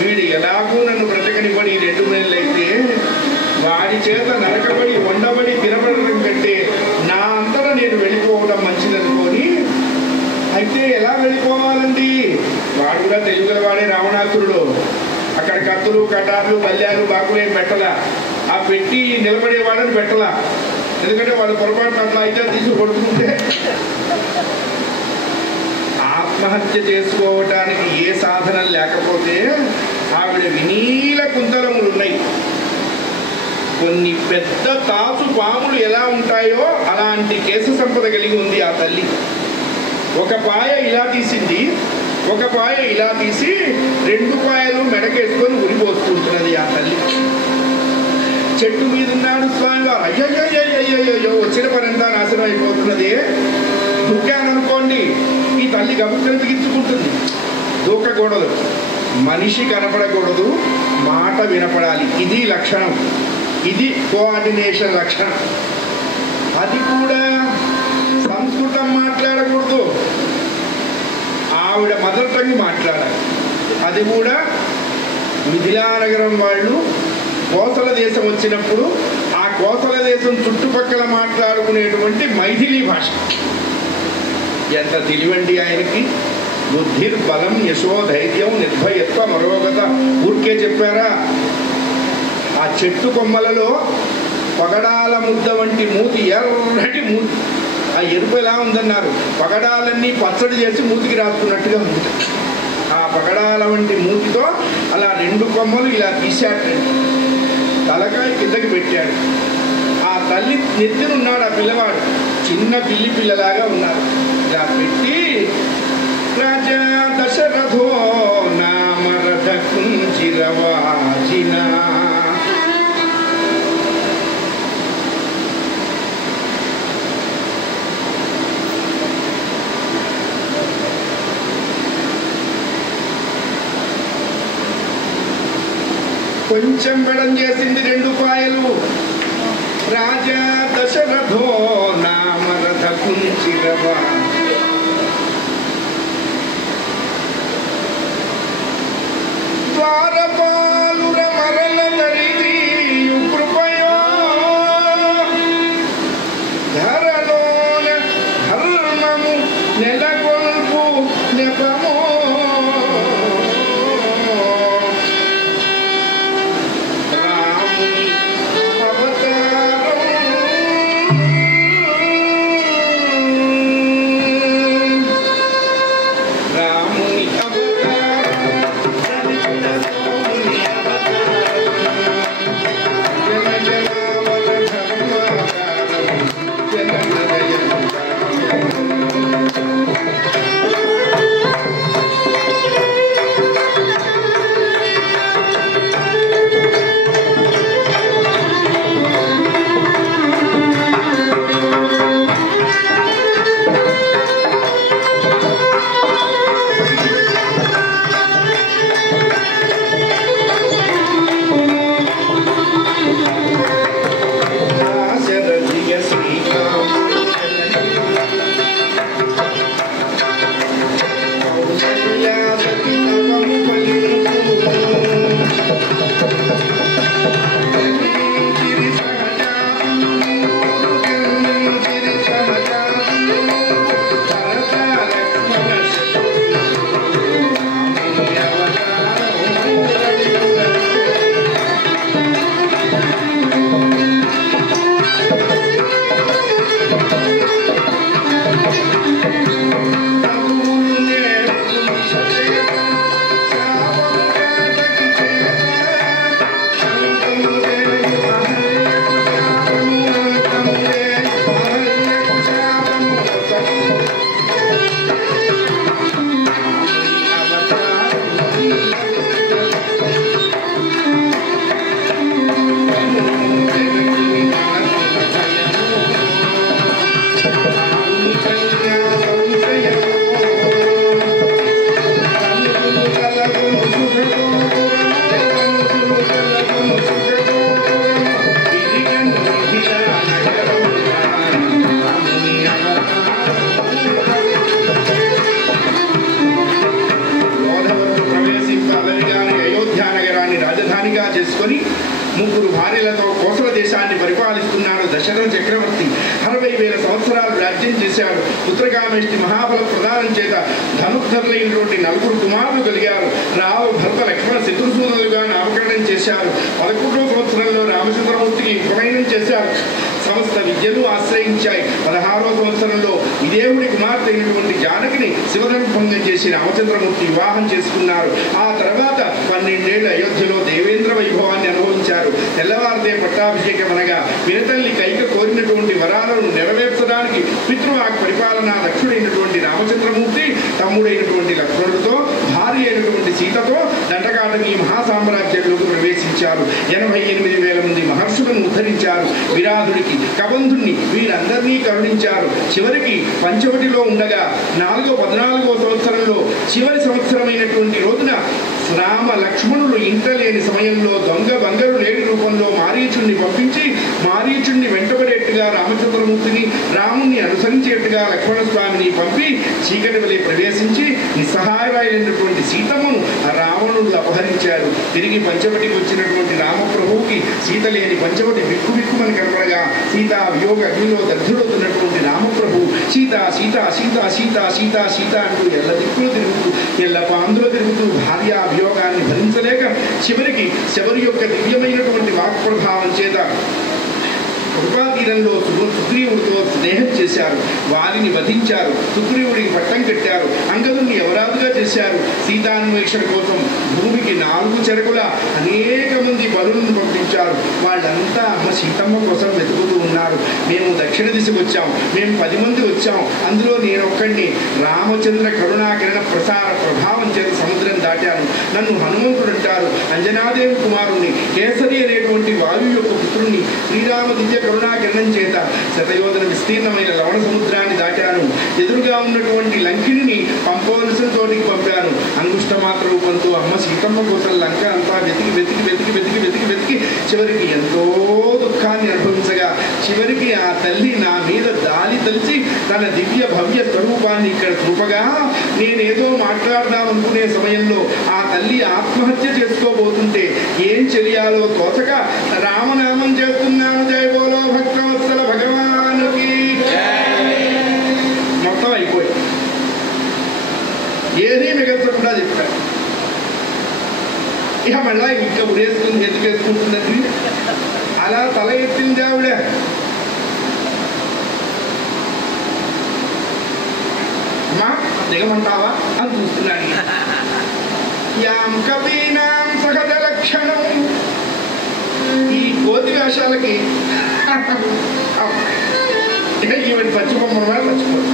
వీడు ఎలాగూ నన్ను బ్రతకనివ్వడి 2 నెలలైతే వాడి చేత నరకబడి వండబడి తినబడడం కంటే నా అంతటా నేను వెళ్ళిపోవడం మంచిదనుకొని, అయితే ఎలా వెళ్ళిపోవాలండి? వాడు కూడా తెలుగులవాడే రావణాసురుడు. అక్కడ కత్తులు కటార్లు బల్యాలు బాకులు ఏం పెట్టలా. ఆ పెట్టి నిలబడేవాడని పెట్టలా. ఎందుకంటే వాళ్ళు పొరపాటు అట్లా అయితే తీసి కొడుతుంటే. ఆత్మహత్య చేసుకోవటానికి ఏ సాధనం లేకపోతే ఆవిడ వినీల కుంతలములు ఉన్నాయి. కొన్ని పెద్ద తాసు పాములు ఎలా ఉంటాయో అలాంటి కేశ సంపద కలిగి ఉంది ఆ తల్లి. ఒక పాయ ఇలా తీసింది, ఒక పాయ ఇలా తీసి 2 పాయలు మెడకేసుకొని ఉరిపోసుకుంటున్నది ఆ తల్లి. చెట్టు మీద ఉన్నాడు స్వామివారు. అయ్యయ్యో వచ్చిన పనంతా నా నాశనం అయిపోతున్నది. దూకాననుకోండి, ఈ తల్లి గబుక్కలు బిగించుకుంటుంది. దూకకూడదు, మనిషి కనపడకూడదు, మాట వినపడాలి. ఇది లక్షణం, ఇది కోఆర్డినేషన్ లక్షణం. అది కూడా సంస్కృతం మాట్లాడకూడదు, ఆవిడ మదర్ టంగ్ మాట్లాడాలి. అది కూడా మిథిలానగరం వాళ్ళు కోసల దేశం వచ్చినప్పుడు ఆ కోసల దేశం చుట్టుపక్కల మాట్లాడుకునేటువంటి మైథిలి భాష. ఎంత తెలివండి ఆయనకి! బుద్ధిర్బలం యశో ధైర్యం నిర్భయత్వ మరోగత. ఊరికే చెప్పారా? ఆ చెట్టు కొమ్మలలో పగడాల ముద్ద వంటి మూతి, ఎర్రటి మూతి. ఆ ఎరుపు ఎలా ఉందన్నారు, పగడాలన్నీ పచ్చడి చేసి మూతికి రాసుకున్నట్టుగా ఉంది. ఆ పగడాల వంటి మూతితో అలా 2 కొమ్మలు ఇలా తీశాడు, తలకాయ కిందకి పెట్టాడు. ఆ తల్లి నెత్తినున్నాడు ఆ పిల్లవాడు, చిన్న పిల్లి పిల్లలాగా ఉన్నారు. ఇలా పెట్టి రాజా దశరథో నామరథ కుంచిరవాచిన కొంచెం బెడం చేసింది 2 పాయలు. రాజా దశరథో నామరథ కుంచిరవా ద్వారపాలుర మరల దరిద్రీయు కృపయో ధరలోన ధర్మము నెలకొల్పు నెపమో చేసుకొని 3 భార్యలతో కోసల దేశాన్ని పరిపాలిస్తున్నాడు దశరథ చక్రవర్తి. 60,000 సంవత్సరాలు రాజ్యం చేశాడు. పుత్రకామేష్టి మహాబల ప్రదానం చేత ధనుర్ధరులైనటువంటి 4 కుమారులు కలిగారు. రావు, భరత, లక్ష్మణ శత్రుసూనులుగా నామకరణం చేశారు. 11వ సంవత్సరంలో రామచంద్రమూర్తికి ఉపనయనం చేశారు. సమస్త విద్యలు ఆశ్రయించాయి. 16వ సంవత్సరంలో విదేవుడి కుమార్తె అయినటువంటి జానకిని శివధర్మభంగం చేసి రామచంద్రమూర్తి వివాహం చేసుకున్నారు. ఆ తర్వాత 12 ఏళ్ళు అయోధ్యలో దేవేంద్ర వైభవాన్ని అనుభవించారు. తెల్లవారితే పట్టాభిషేకం అనగా వినతల్లి కైక కోరినటువంటి వరాలను నెరవేర్చడానికి పితృవాక్ పరిపాలనా దక్షుడైనటువంటి రామచంద్రమూర్తి తమ్ముడైనటువంటి లక్ష్మణుడితో భార్య అయినటువంటి సీతతో దండకాటవీ మహాసామ్రాజ్యంలోకి ప్రవేశించారు. 88,000 మంది మహర్షులను ఉద్ధరించారు. విరాధుడికి కబంధుణ్ణి వీరందరినీ కరుణించారు. చివరికి పంచవటిలో ఉండగా 14వ సంవత్సరంలో చివరి సంవత్సరమైనటువంటి రోజున రామ లక్ష్మణులు ఇంటలేని సమయంలో దొంగ బంగారు లేడి రూపంలో మారీచుణ్ణి పంపించి మారీచుణ్ణి వెంటబడేట్టుగా రామచంద్రమూర్తిని రాముణ్ణి అనుసరించేట్టుగా లక్ష్మణస్వామిని పంపి చీకటి వలె ప్రవేశించి నిస్సహాయులైనటువంటి సీతమ్మను రావణుడు అపహరించారు. తిరిగి పంచవటికి వచ్చినటువంటి రామప్రభువుకి సీత లేని పంచవటి బిక్కుమని కనపడగా సీతా వియోగ అగ్నిలో దగ్ధుడవుతున్నటువంటి రామప్రభు సీత సీత సీత సీత సీత సీత అంటూ ఎల్ల దిక్కులు తిరుగుతూ ఎల్ల పాందులు తిరుగుతూ భార్య వియోగాన్ని భరించలేక చివరికి శబరి యొక్క దివ్యమైనటువంటి వాక్ప్రభావం చేత కృపాతీరంలో సుగ్రీవుడితో స్నేహం చేశారు. వారిని వధించారు. సుగ్రీవుడికి పట్టం కట్టారు. అంగదుని యువరాజుగా చేశారు. సీతాన్వేషణ కోసం భూమికి 4 చెరకుల అనేక మంది బలులను పంపించారు. వాళ్ళంతా అమ్మ సీతమ్మ కోసం వెతుకుతూ ఉన్నారు. మేము దక్షిణ దిశకు వచ్చాం, మేము 10 మంది వచ్చాం, అందులో నేను ఒక్కడిని రామచంద్ర కరుణాకిరణ ప్రసార ప్రభావం చేత సముద్రం దాటాను. నన్ను హనుమంతుడు అంటారు. అంజనాదేవి కుమారుణ్ణి, కేసరి అనేటువంటి వాయు యొక్క పుత్రుణ్ణి, శ్రీరామ దివ్య కరుణాకిరణం చేత శతయోధన విస్తీర్ణమైన లవణ సముద్రాన్ని దాటాను. ఎదురుగా ఉన్నటువంటి లంకిని పంపవలసిన చోటికి పంపాను. అంగుష్ట మాత్ర రూపంతో అమ్మ సీతమ్మ కోసం లంక అంతా వెతికి వెతికి వెతికి వెతికి వెతికి వెతికి చివరికి ఎంతో దుఃఖాన్ని అనుభవించగా చివరికి ఆ తల్లి నా మీద దాలి తలిచి తన దివ్య భవ్య స్వరూపాన్ని ఇక్కడ చూపగా నేనేదో మాట్లాడదామనుకునే సమయంలో ఆ తల్లి ఆత్మహత్య చేసుకోబోతుంటే ఏం చెయ్యాలో తోచక రామనామం చేస్తున్నాను, జయ బోలో భక్తవత్సల భగవానుకి. మొత్తం అయిపోయి ఏదీ మిగల్చకుండా చెప్పారు. ఇక మళ్ళా ఇంకా ఉరేసుకుని ఎత్తుకేసుకుంటున్నది. అలా తల ఎత్తింది ఆవిడ. అమ్మా దిగమంటావా అని చూస్తున్నాడు. యాం కపీనాం సహజ లక్షణం. ఈ కోతి వేషాలకి ఈవిడ చచ్చిపోమ్మని కూడా చచ్చిపోదు.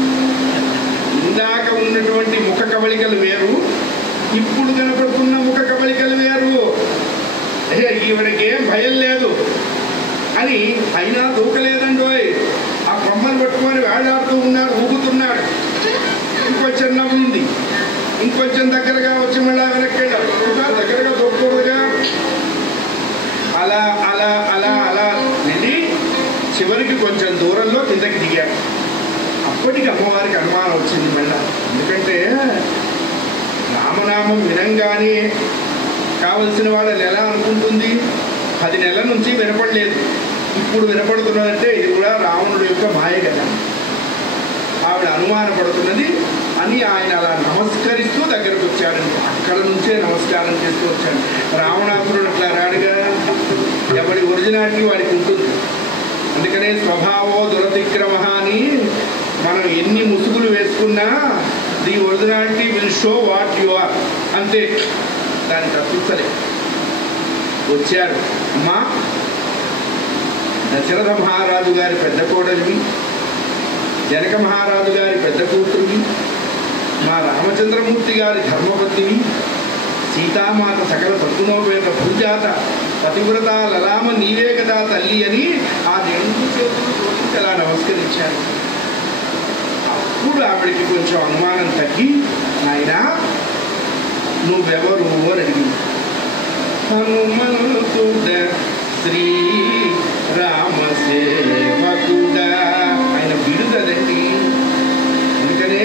ఇందాక ఉన్నటువంటి ముఖ కవళికలు వేరు, ఇప్పుడు కనపడుతున్న ముఖ కవళికలు వేరు. ఈవిడకేం భయం లేదు అని అయినా దూకలేదండోయ్. ఆ కొమ్మలు పట్టుకొని వేలాడుతూ ఉన్నాడు, ఊగుతున్నాడు. ఇంకొంచెం నవ్వుంది, ఇంకొంచెం దగ్గరగా వచ్చి మళ్ళా వెనక్కెళ్ళాడు. దగ్గరగా దూకకూడదుగా. అలా అలా అలా అలా వెళ్ళి చివరికి కొంచెం దూరంలో కిందకి దిగాడు. అప్పటికి అమ్మవారికి అనుమానం వచ్చింది మళ్ళా. ఎందుకంటే రామనామం వినంగానే కావలసిన వాళ్ళని ఎలా అనుకుంటుంది? 10 నెలల నుంచి వినపడలేదు, ఇప్పుడు వినపడుతున్నదంటే ఇది కూడా రావణుడు యొక్క మాయ కదా. ఆవిడ అనుమానపడుతున్నది అని ఆయన అలా నమస్కరిస్తూ దగ్గరకు వచ్చాడండి. అక్కడ నుంచే నమస్కారం చేస్తూ వచ్చాడు. రావణాసురుడు అట్లా రాడుగా, ఎవడి ఒరిజినాలిటీ వాడికి ఉంటుంది. అందుకనే స్వభావో దురతిక్రమ అని మనం ఎన్ని ముసుగులు వేసుకున్నా the originality will show what you are, అంతే. దాన్ని తప్పించలే. వచ్చారు. అమ్మా దశరథ మహారాజు గారి పెద్ద కోడలివి, జనక మహారాజు గారి పెద్ద కూతురువి, మా రామచంద్రమూర్తి గారి ధర్మపత్నివి, సీతామాత సకల సద్గుణోపేత భూజాత పతివ్రత లలామ నీవే కదా తల్లి అని ఆ 2 చేతులు జోడించి అలా నమస్కరించారు. అప్పుడు ఆవిడికి కొంచెం అనుమానం తగ్గి, నాయనా నువ్వెవరు అని అడిగింది. హనుమంతుడ శ్రీ రామసేవకుడ. ఆయన బిడు కదండి. అందుకనే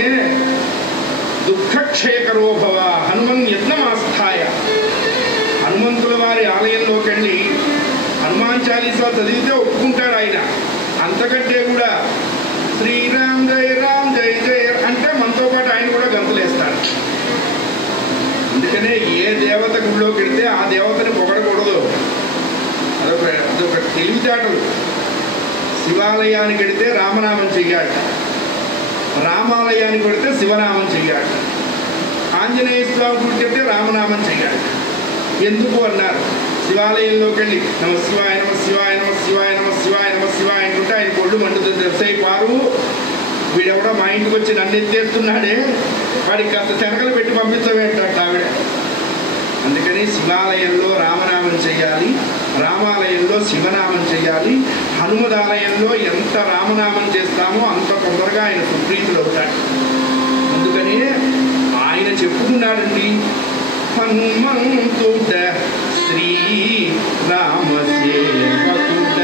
దుఃఖక్షయకరో భవ హనుమన్ యత్నమాస్థాయ. హనుమంతుల వారి ఆలయంలోకి వెళ్ళి హనుమాన్ చాలీసా చదివితే ఒప్పుకుంటాడు ఆయన. అంతకంటే కూడా శ్రీరామ్ జయ రామ్ జయ జయ అంటే మనతో పాటు ఆయన కూడా గంతులేస్తాడు. అందుకనే ఏ దేవత గుడిలోకి వెళితే ఆ దేవతని పొగడకూడదు. అదొక తెలివితేటలు. శివాలయానికి వెళితే రామనామం చెయ్యాలి, రామాలయానికి పెడితే శివనామం చెయ్యాలి, ఆంజనేయ స్వామి గుడి చెప్తే రామనామం చెయ్యాలి. ఎందుకు అన్నారు? శివాలయంలోకి వెళ్ళి నమ శివాయ నమ శివాయ నమ శివాయ నమ శివాయ నమ శివాయ అంటుంటే ఆయన కొళ్ళు మండుతుంది. వ్యవసాయ పారు వీడెవడో మా ఇంటికి వచ్చి నన్ను ఎత్తేస్తున్నాడే, వాడికి కాస్త శనగలు పెట్టి పంపించవేంటంట ఆవిడ. అందుకని శివాలయంలో రామనామం చెయ్యాలి, రామాలయంలో శివనామం చెయ్యాలి. హనుమదాలయంలో ఎంత రామనామం చేస్తామో అంత తొందరగా ఆయన సుప్రీతుడు అవుతాడు. అందుకని ఆయన చెప్పుకున్నాడండి, హనుమంతుడ శ్రీ రామసేవకుడ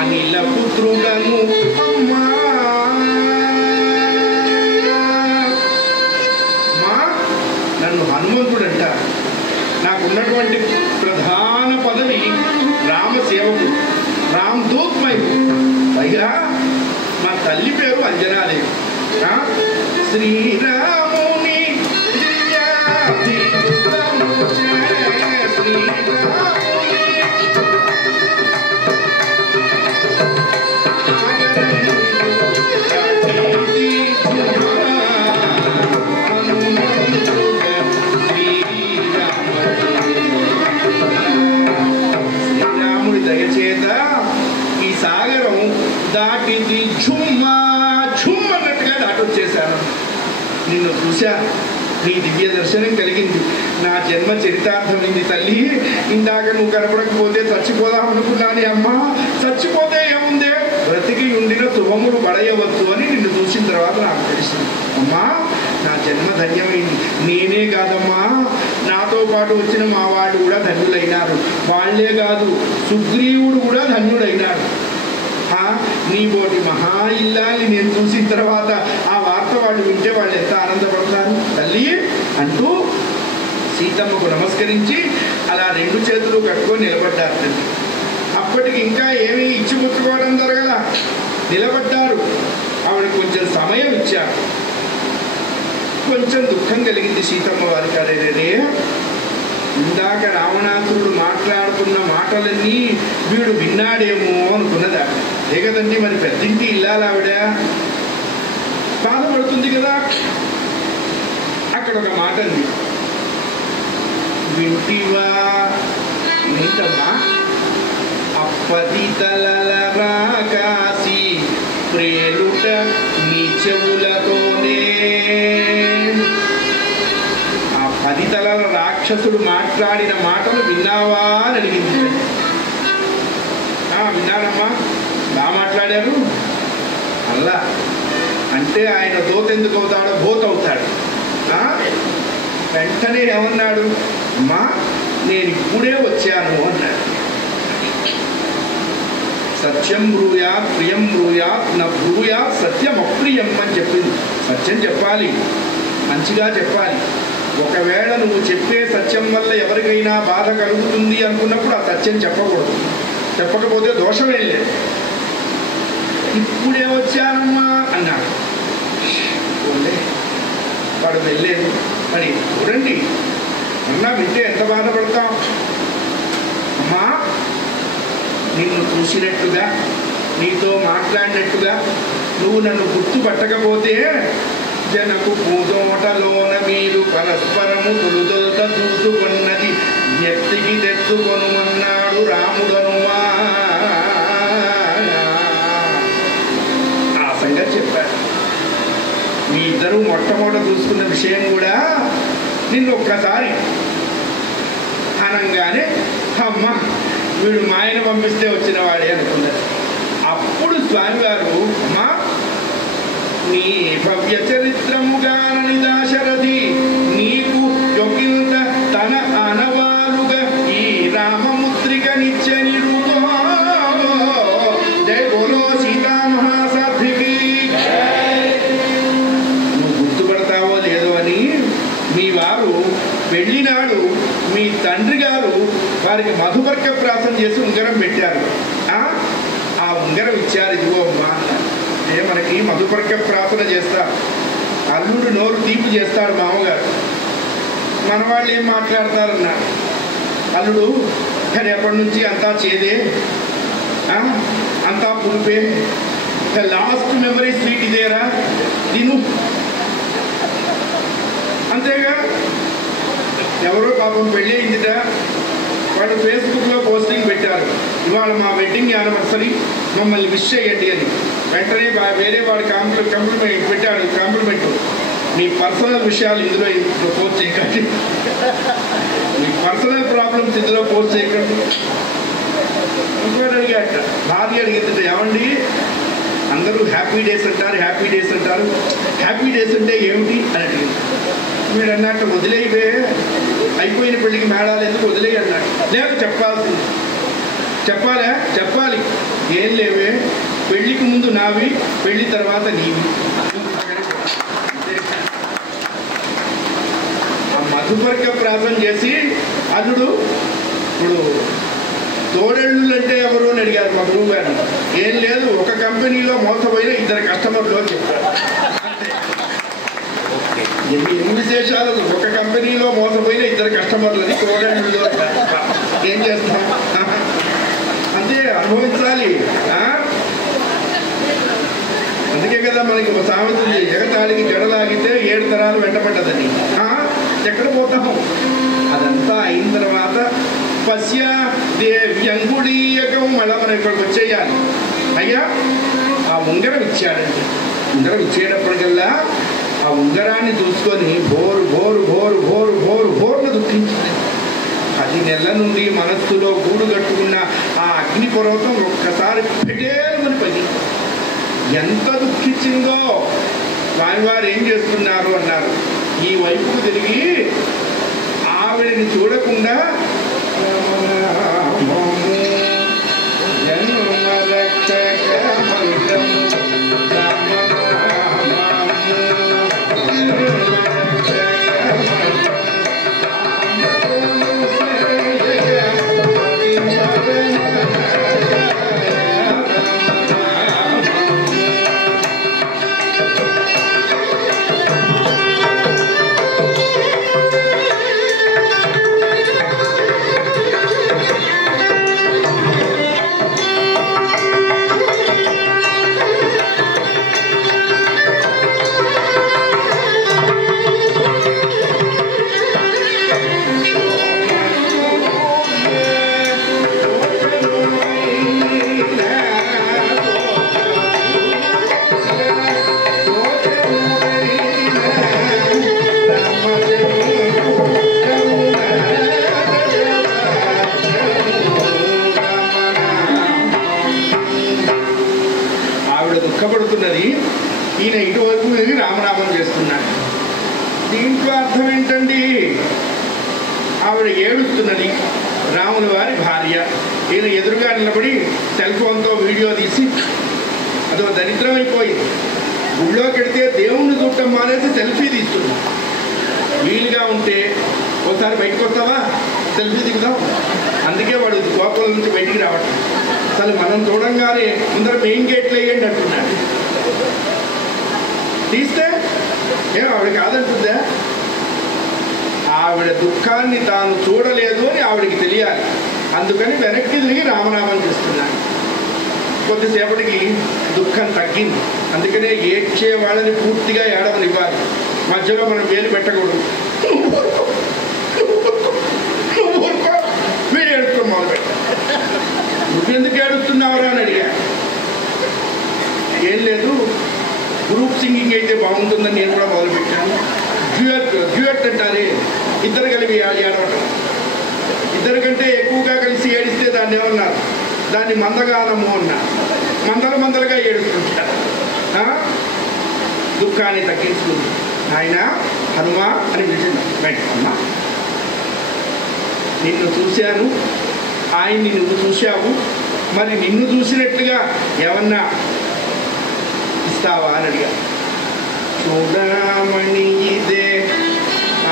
అనిల పుత్రుడను అమ్మా నన్ను హనుమంతుడు అంటారు. నాకున్నటువంటి ప్రధాన పదవి రామసేవకుడు, రామదూత్మయుడు. పైగా మా తల్లి పేరు అంజనాదేవి. శ్రీరాముని శ్రీరాముడి దయచేత ఈ సాగరం దాటిది ఝుమ్మా ఝుమ్ అన్నట్టుగా దాటొచ్చేశాను. నిన్ను చూశా, నీ దివ్య దర్శనం కలిగింది, నా జన్మ చరితార్థమైంది తల్లి. ఇందాక నువ్వు కనపడకపోతే చచ్చిపోదామనుకున్నాను అమ్మా. చచ్చిపోతే ఏముందే, బ్రతికి ఉండిన శుభములు పడయవచ్చు అని నిన్ను చూసిన తర్వాత నాకు తెలిసింది. అమ్మా నా జన్మ ధన్యమైంది. నేనే కాదమ్మా, నాతో పాటు వచ్చిన మా వాళ్ళు కూడా ధన్యులైనారు. వాళ్లే కాదు, సుగ్రీవుడు కూడా ధన్యుడైనాడు. నీ బోటి మహా ఇల్లాలి నేను చూసిన తర్వాత ఆ వార్త వాళ్ళు వింటే వాళ్ళు ఎంత ఆనందపడతారు తల్లి అంటూ సీతమ్మకు నమస్కరించి అలా రెండు చేతులు కట్టుకొని నిలబడ్డారు తల్లి. అప్పటికి ఇంకా ఏమీ ఇచ్చిపుచ్చుకోవడం జరగల, నిలబడ్డారు. ఆవిడ కొంచెం సమయం ఇచ్చారు. కొంచెం దుఃఖం కలిగింది సీతమ్మ వారికి. అదేనే ఇందాక రావణాసురుడు మాట్లాడుతున్న మాటలన్నీ వీడు విన్నాడేమో అనుకున్నదా. అదే కదండి మరి పెద్దింటి ఇల్లాలి ఆవిడ, బాధపడుతుంది కదా. అక్కడ ఒక మాట అంది, వింటివా నీతమ్మా అప్పది తలల రాకాసి ప్రేలుట నీ చెవులతోనే. ఆ 10 తలల రాక్షసుడు మాట్లాడిన మాటలు విన్నావా అని అడిగింది. విన్నానమ్మా, బాగా మాట్లాడారు అల్లా. అంటే ఆయన దోత ఎందుకు అవుతాడో భూత అవుతాడు. వెంటనే ఏమన్నాడు, అమ్మా నేను ఇప్పుడే వచ్చాను అన్నాడు. సత్యం బ్రూయాత్ ప్రియం బ్రూయాత్ న బ్రూయాత్ సత్యం అప్రియం అని చెప్పింది. సత్యం చెప్పాలి, మంచిగా చెప్పాలి. ఒకవేళ నువ్వు చెప్పే సత్యం వల్ల ఎవరికైనా బాధ కలుగుతుంది అనుకున్నప్పుడు ఆ సత్యం చెప్పకూడదు. చెప్పకపోతే దోషమేం లేదు. ఇప్పుడే వచ్చానమ్మా అన్నాడు. వాడు వెళ్ళలేదు. మరి చూడండి అన్నా, వింటే ఎంత బాధపడతాం. అమ్మా నిన్ను చూసినట్టుగా నీతో మాట్లాడినట్టుగా నువ్వు నన్ను గుర్తుపట్టకపోతే జనకు పూదోటలోన మీరు పరస్పరము తొలుదొలత చూసుకున్నది జ్ఞప్తికి తెచ్చుకొనుమన్నాడు రాముడనుమా. ఆ సంగతి చెప్పారు. మీ ఇద్దరు మొట్టమొదట చూసుకున్న విషయం కూడా నిన్ను ఒక్కసారి అనంగానే అమ్మ వీడు మా ఆయన పంపిస్తే వచ్చిన వాడే అనుకున్నారు. అప్పుడు స్వామివారు అమ్మా నీ భవ్య చరిత్రముగానని దాశరథి నీకు యొకింత తన అనవాలుగా ఈ రామముద్రిక నిత్యని రూపో. జయ బోలో సీతామహాసాధ్వికి. నువ్వు గుర్తుపడతావో లేదో అని మీ వారు వెళ్ళినాడు. మీ తండ్రి గారు వారికి మధుపర్క ప్రాసం చేసి ఉంగరం పెట్టారు. ఆ ఉంగరం ఇచ్చారు, ఇదిగో అమ్మా. మనకి మధుపర్క ప్రార్థన చేస్తారు. అల్లుడు నోరు తీపి చేస్తాడు మామగారు. మనవాళ్ళు ఏం మాట్లాడతారన్నా, అల్లుడు కానీ ఎప్పటి నుంచి అంతా చేదే, అంతా పులిపే, లాస్ట్ మెమరీ స్వీట్ ఇదేరా తిను అంతేగా. ఎవరో పాపం పెళ్ళి అయిందిట, వాళ్ళు ఫేస్బుక్లో పోస్టింగ్ పెట్టారు, ఇవాళ మా వెడ్డింగ్ యానివర్సరీ, మమ్మల్ని విష్ చేయండి అని. వెంటనే వేరే వాడు కాంప్లిమెంట్ పెట్టాడు, కాంప్లిమెంట్, మీ పర్సనల్ విషయాలు ఇందులో పోస్ట్ చేయకండి, మీ పర్సనల్ ప్రాబ్లమ్స్ ఇందులో పోస్ట్ చేయకండి. ఇంకోటి అడిగాట, భార్య అడిగితే, ఏమండి అందరూ హ్యాపీ డేస్ అంటారు, హ్యాపీ డేస్ అంటారు, హ్యాపీ డేస్ అంటే ఏమిటి అని అడిగింది. వీడు అన్నట్టు, వదిలేవే, అయిపోయిన పెళ్ళికి మేడాలు ఎందుకు, వదిలేయి అన్నాడు. లేదు చెప్పాల్సింది, చెప్పాలా, చెప్పాలి. ఏం లేవే, పెళ్ళికి ముందు నావి, పెళ్ళి తర్వాత నీవి. ఆ మధుపర్క ప్రార్థన చేసి అల్లుడు, ఇప్పుడు తోడళ్ళు అంటే ఎవరు అని అడిగారు మా గురువు గారు. ఏం లేదు, ఒక కంపెనీలో మోసపోయిన 2 కస్టమర్లు అని చెప్పారు. ఎన్ని విశేషాలు, ఒక కంపెనీలో మోసపోయిన 2 కస్టమర్లని తోడళ్ళు. ఏం చేస్తాం, అంతే, అనుభవించాలి. అందుకే కదా మనకి ఒక సామెత ఉంది, ఎగతాళికి జడలాగితే 7 తరాలు వెంటపడ్డదని. ఎక్కడ పోతాము? అదంతా అయిన తర్వాత పశ్య దేవ్యంగుడీయకం, మళ్ళా మనం ఇక్కడికి వచ్చేయాలి. అయ్యా ఆ ఉంగరం ఇచ్చాడండి. ఉంగరం ఇచ్చేటప్పటికల్లా ఆ ఉంగరాన్ని చూసుకొని బోరు బోరు బోరు బోరు బోరు బోర్ను దుఃఖించింది. 10 నెలల నుండి మనస్సులో గూడు కట్టుకున్న ఆ అగ్ని పర్వతం ఒక్కసారి పెడేమని పది. ఎంత దుఃఖించిందో. వారు ఏం చేస్తున్నారు అన్నారు, ఈ వైపుకు తిరిగి ఆవిడని చూడకుండా దుఃఖపడుతున్నది. ఈయన ఇటువైపు వెళ్ళి రామనామం చేస్తున్నాడు. దీంట్లో అర్థం ఏంటండి? ఆవిడ ఏడుస్తున్నది, రాముని వారి భార్య. ఈయన ఎదురుగా నిలబడి సెల్ ఫోన్తో వీడియో తీసి, అదో దరిద్రమైపోయింది. గుళ్ళోకి వెడితే దేవుణ్ణి చూడటం మానేసి సెల్ఫీ తీస్తుంది. వీలుగా ఉంటే ఒకసారి బయటకు వస్తావా, సెల్ఫీ దిగుదాం. అందుకే వాడు గోపాల నుంచి బయటికి రావటం. అసలు మనం చూడంగానే ముందర మెయిన్ గేట్లు వేయండి అంటున్నాడు. తీస్తే ఆవిడ కాదంటుందా? ఆవిడ దుఃఖాన్ని తాను చూడలేదు అని ఆవిడకి తెలియాలి. అందుకని వెనక్కి తిరిగి రామనామం చేస్తున్నాడు. కొద్దిసేపటికి దుఃఖం తగ్గింది. అందుకనే ఏడ్చే వాళ్ళని పూర్తిగా ఏడవనివ్వాలి. మధ్యలో మనం వేలు పెట్టకూడదు. వీడు ఏడుస్తూ మొదలుపెట్ట. నువ్వెందుకు ఏడుస్తున్నావురా అని అడిగా. ఏం లేదు, గ్రూప్ సింగింగ్ అయితే బాగుంటుందని నేను కూడా మొదలుపెట్టాను. డ్యూయట్ అంటారే, ఇద్దరు కలిపి ఏడవటం. ఇద్దరు కంటే ఎక్కువగా కలిసి ఏడిస్తే దాన్ని ఏమన్నారు? దాన్ని మందగానము అన్నారు. మందలుగా ఏడుస్తుంటారు. దుఃఖాన్ని తగ్గించుకుంది. ఆయన హనుమా అని పిలిచింది. అమ్మా, నిన్ను చూశాను, ఆయన్ని నువ్వు చూశావు, మరి నిన్ను చూసినట్టుగా ఏమన్నా ఇస్తావా అని అడిగా. చూడమణి ఇదే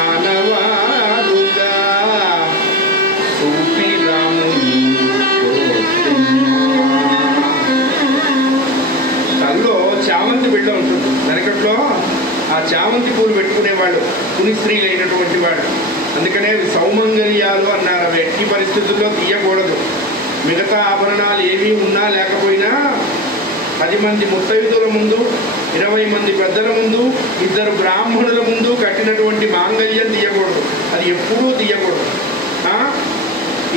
ఆనవారుగా చూపి రాముని తనలో చామంతి బిళ్ళ ఉంటుంది. వెనకట్లో ఆ చామంతి పూలు పెట్టుకునేవాళ్ళు పుని స్త్రీలు అయినటువంటి వాళ్ళు. అందుకనే సౌమంగళ్యాలు అన్నారు. అవి ఎట్టి పరిస్థితుల్లో తీయకూడదు. మిగతా ఆభరణాలు ఏమీ ఉన్నా లేకపోయినా 10 మంది ముత్తైదుల ముందు, 20 మంది పెద్దల ముందు, 2 బ్రాహ్మణుల ముందు కట్టినటువంటి మాంగళ్యం తీయకూడదు. అది ఎప్పుడూ తీయకూడదు.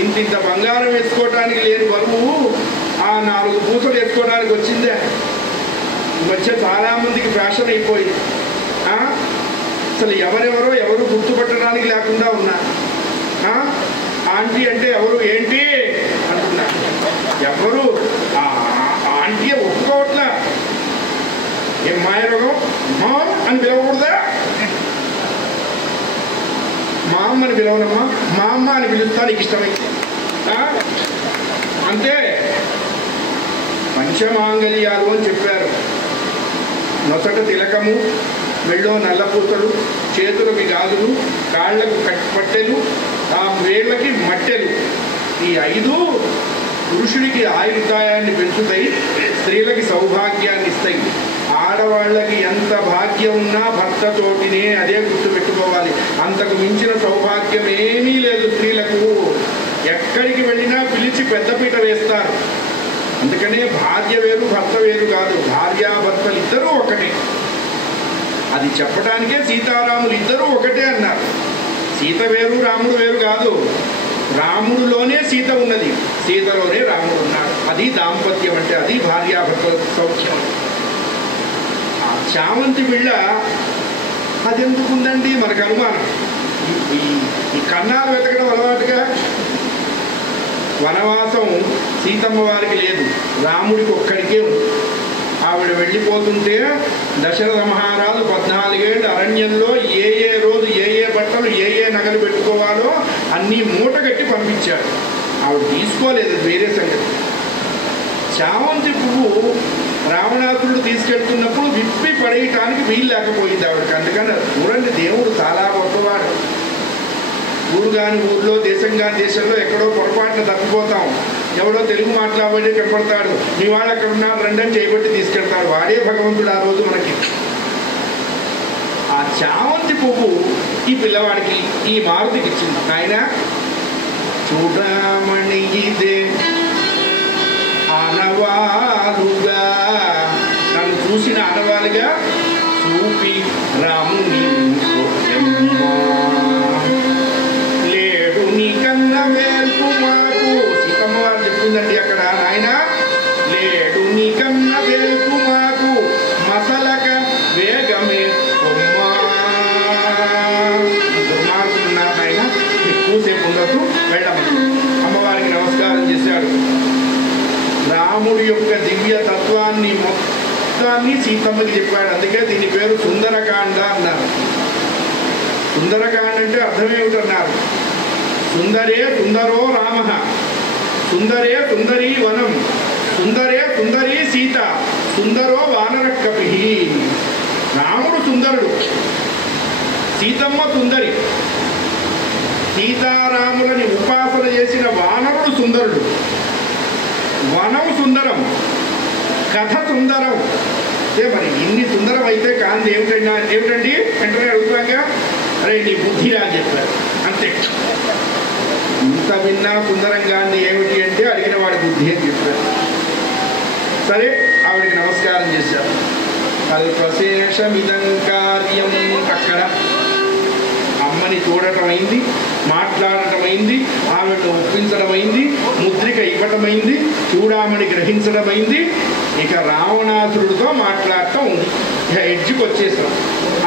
ఇంత బంగారం వేసుకోవటానికి లేని బరువు ఆ 4 పూసలు వేసుకోవడానికి వచ్చిందే. ఈ మధ్య చాలామందికి ఫ్యాషన్ అయిపోయింది. అసలు ఎవరు గుర్తుపట్టడానికి లేకుండా ఉన్నారు. ఆంటీ అంటే ఎవరు, ఏంటి అంటున్నారు. ఎవరు ఆంటీ ఒప్పుకోవట్లా. ఏం మాయరోగం, మా అని పిలవకూడదా? మా అమ్మ అని పిలవనమ్మా, మా అమ్మ అని పిలుస్తా నీకు ఇష్టమైతే అంతే. పంచమాంగళ్యాలు అని చెప్పారు. నొసట తిలకము, మెళ్ళో నల్లపూసలు, చేతులకి గాజులు, కాళ్ళకు పట్టెలు, ఆ వేళ్ళకి మట్టెలు. ఈ 5 పురుషుడికి ఆయుర్దాయాన్ని పెంచుతాయి, స్త్రీలకి సౌభాగ్యాన్ని ఇస్తాయి. ఆడవాళ్ళకి ఎంత భాగ్యం ఉన్నా భర్తతోటినే, అదే గుర్తుపెట్టుకోవాలి. అంతకు మించిన సౌభాగ్యం ఏమీ లేదు స్త్రీలకు. ఎక్కడికి వెళ్ళినా పిలిచి పెద్దపీట వేస్తారు. అందుకనే భార్య వేరు భర్త వేరు కాదు, భార్యాభర్తలు ఇద్దరూ ఒకటే. అది చెప్పడానికే సీతారాములు ఇద్దరూ ఒకటే అన్నారు. సీత వేరు రాముడు వేరు కాదు. రాముడిలోనే సీత ఉన్నది, సీతలోనే రాముడు ఉన్నాడు. అది దాంపత్యం అంటే, అది భార్యాభర్తల సౌఖ్యం. ఆ చామంతి బిళ్ళ అది ఎందుకుందండి మనకు అనుమానం. ఈ కన్నాలు వెతకడం అలవాటుగా. వనవాసం సీతమ్మ వారికి లేదు, రాముడికి ఒక్కడికే ఉంది. ఆవిడ వెళ్ళిపోతుంటే దశరథ మహారాజు 14 ఏళ్ళు అరణ్యంలో ఏ రోజు ఏ బట్టలు ఏ నగలు పెట్టుకోవాలో అన్నీ మూట కట్టి పంపించాడు. ఆవిడ తీసుకోలేదు, వేరే సంగతి. చామంతి పువ్వు రావణాసురుడు తీసుకెళ్తున్నప్పుడు విప్పి పడేయటానికి వీలు లేకపోయింది ఆవిడకి. అందుకని చూడండి, దేవుడు చాలా గొప్పవాడు. ఊరు కాని ఊర్లో, దేశం కాని దేశంలో ఎక్కడో పొరపాటున తప్పిపోతాం. ఎవడో తెలుగు మాట్లాడే కనపడతాడు, మీ వాళ్ళు అక్కడ ఉన్నారు రండి అని చేయబట్టి తీసుకెళ్తాడు. వాడే భగవంతుడు ఆ రోజు మనకి. ఆ చామంతి పువ్వు ఈ పిల్లవాడికి, ఈ మారుతికి ఇచ్చింది. ఆయన చూడమణి ఇదే ఆనవాలుగా, నన్ను చూసిన ఆనవాలుగా చూపి రాముని లేడు నీకన్న వేల్పు మాకు. సీతమ్మ వారు చెప్తుందండి అక్కడ, ఆయన లేడు నీకన్న వేల్పు మాకు మసలక వేగమే బొమ్మా. దుర్మార్గులున్నారు ఆయన, ఎక్కువసేపు ఉండొద్దు, వెళ్ళమని అమ్మవారికి నమస్కారం చేశాడు. రాముడి యొక్క దివ్య తత్వాన్ని మొత్తాన్ని సీతమ్మకి చెప్పాడు. అందుకే దీని పేరు సుందరకాండ అన్నారు. సుందరకాండ అంటే అర్థం ఏమిటన్నారు? సుందరే సుందరో రామ, సుందరే సుందరీ వనం, సుందరే సుందరీ సీత, సుందరో వానర కపి. రాముడు సుందరుడు, సీతమ్మ సుందరి. సీతారాములని ఉపాసన చేసిన వానరుడు సుందరుడు. వనం సుందరం, కథ సుందరం. అంటే మరి ఇన్ని సుందరం అయితే కాంతి ఏమిటండి వెంటనే అడుగుతాగా, అరే నీ బుద్ధిరా అని చెప్పారు. అంతే. ఇంత విన్నా సుందరంగా ఏమిటి అంటే అడిగిన వాడి బుద్ధి అని చెప్పారు. సరే, ఆవిడికి నమస్కారం చేశారు. అల్పశేషమిదం కార్యం. అక్కడ అమ్మని చూడటం అయింది, మాట్లాడటం అయింది, ఆమెను ఒప్పించడం అయింది, ముద్రిక ఇవ్వటమైంది, చూడామని గ్రహించడం అయింది. ఇక రావణాసురుడితో మాట్లాడటం ఉంది. ఇక ఎడ్జికి వచ్చేసాం.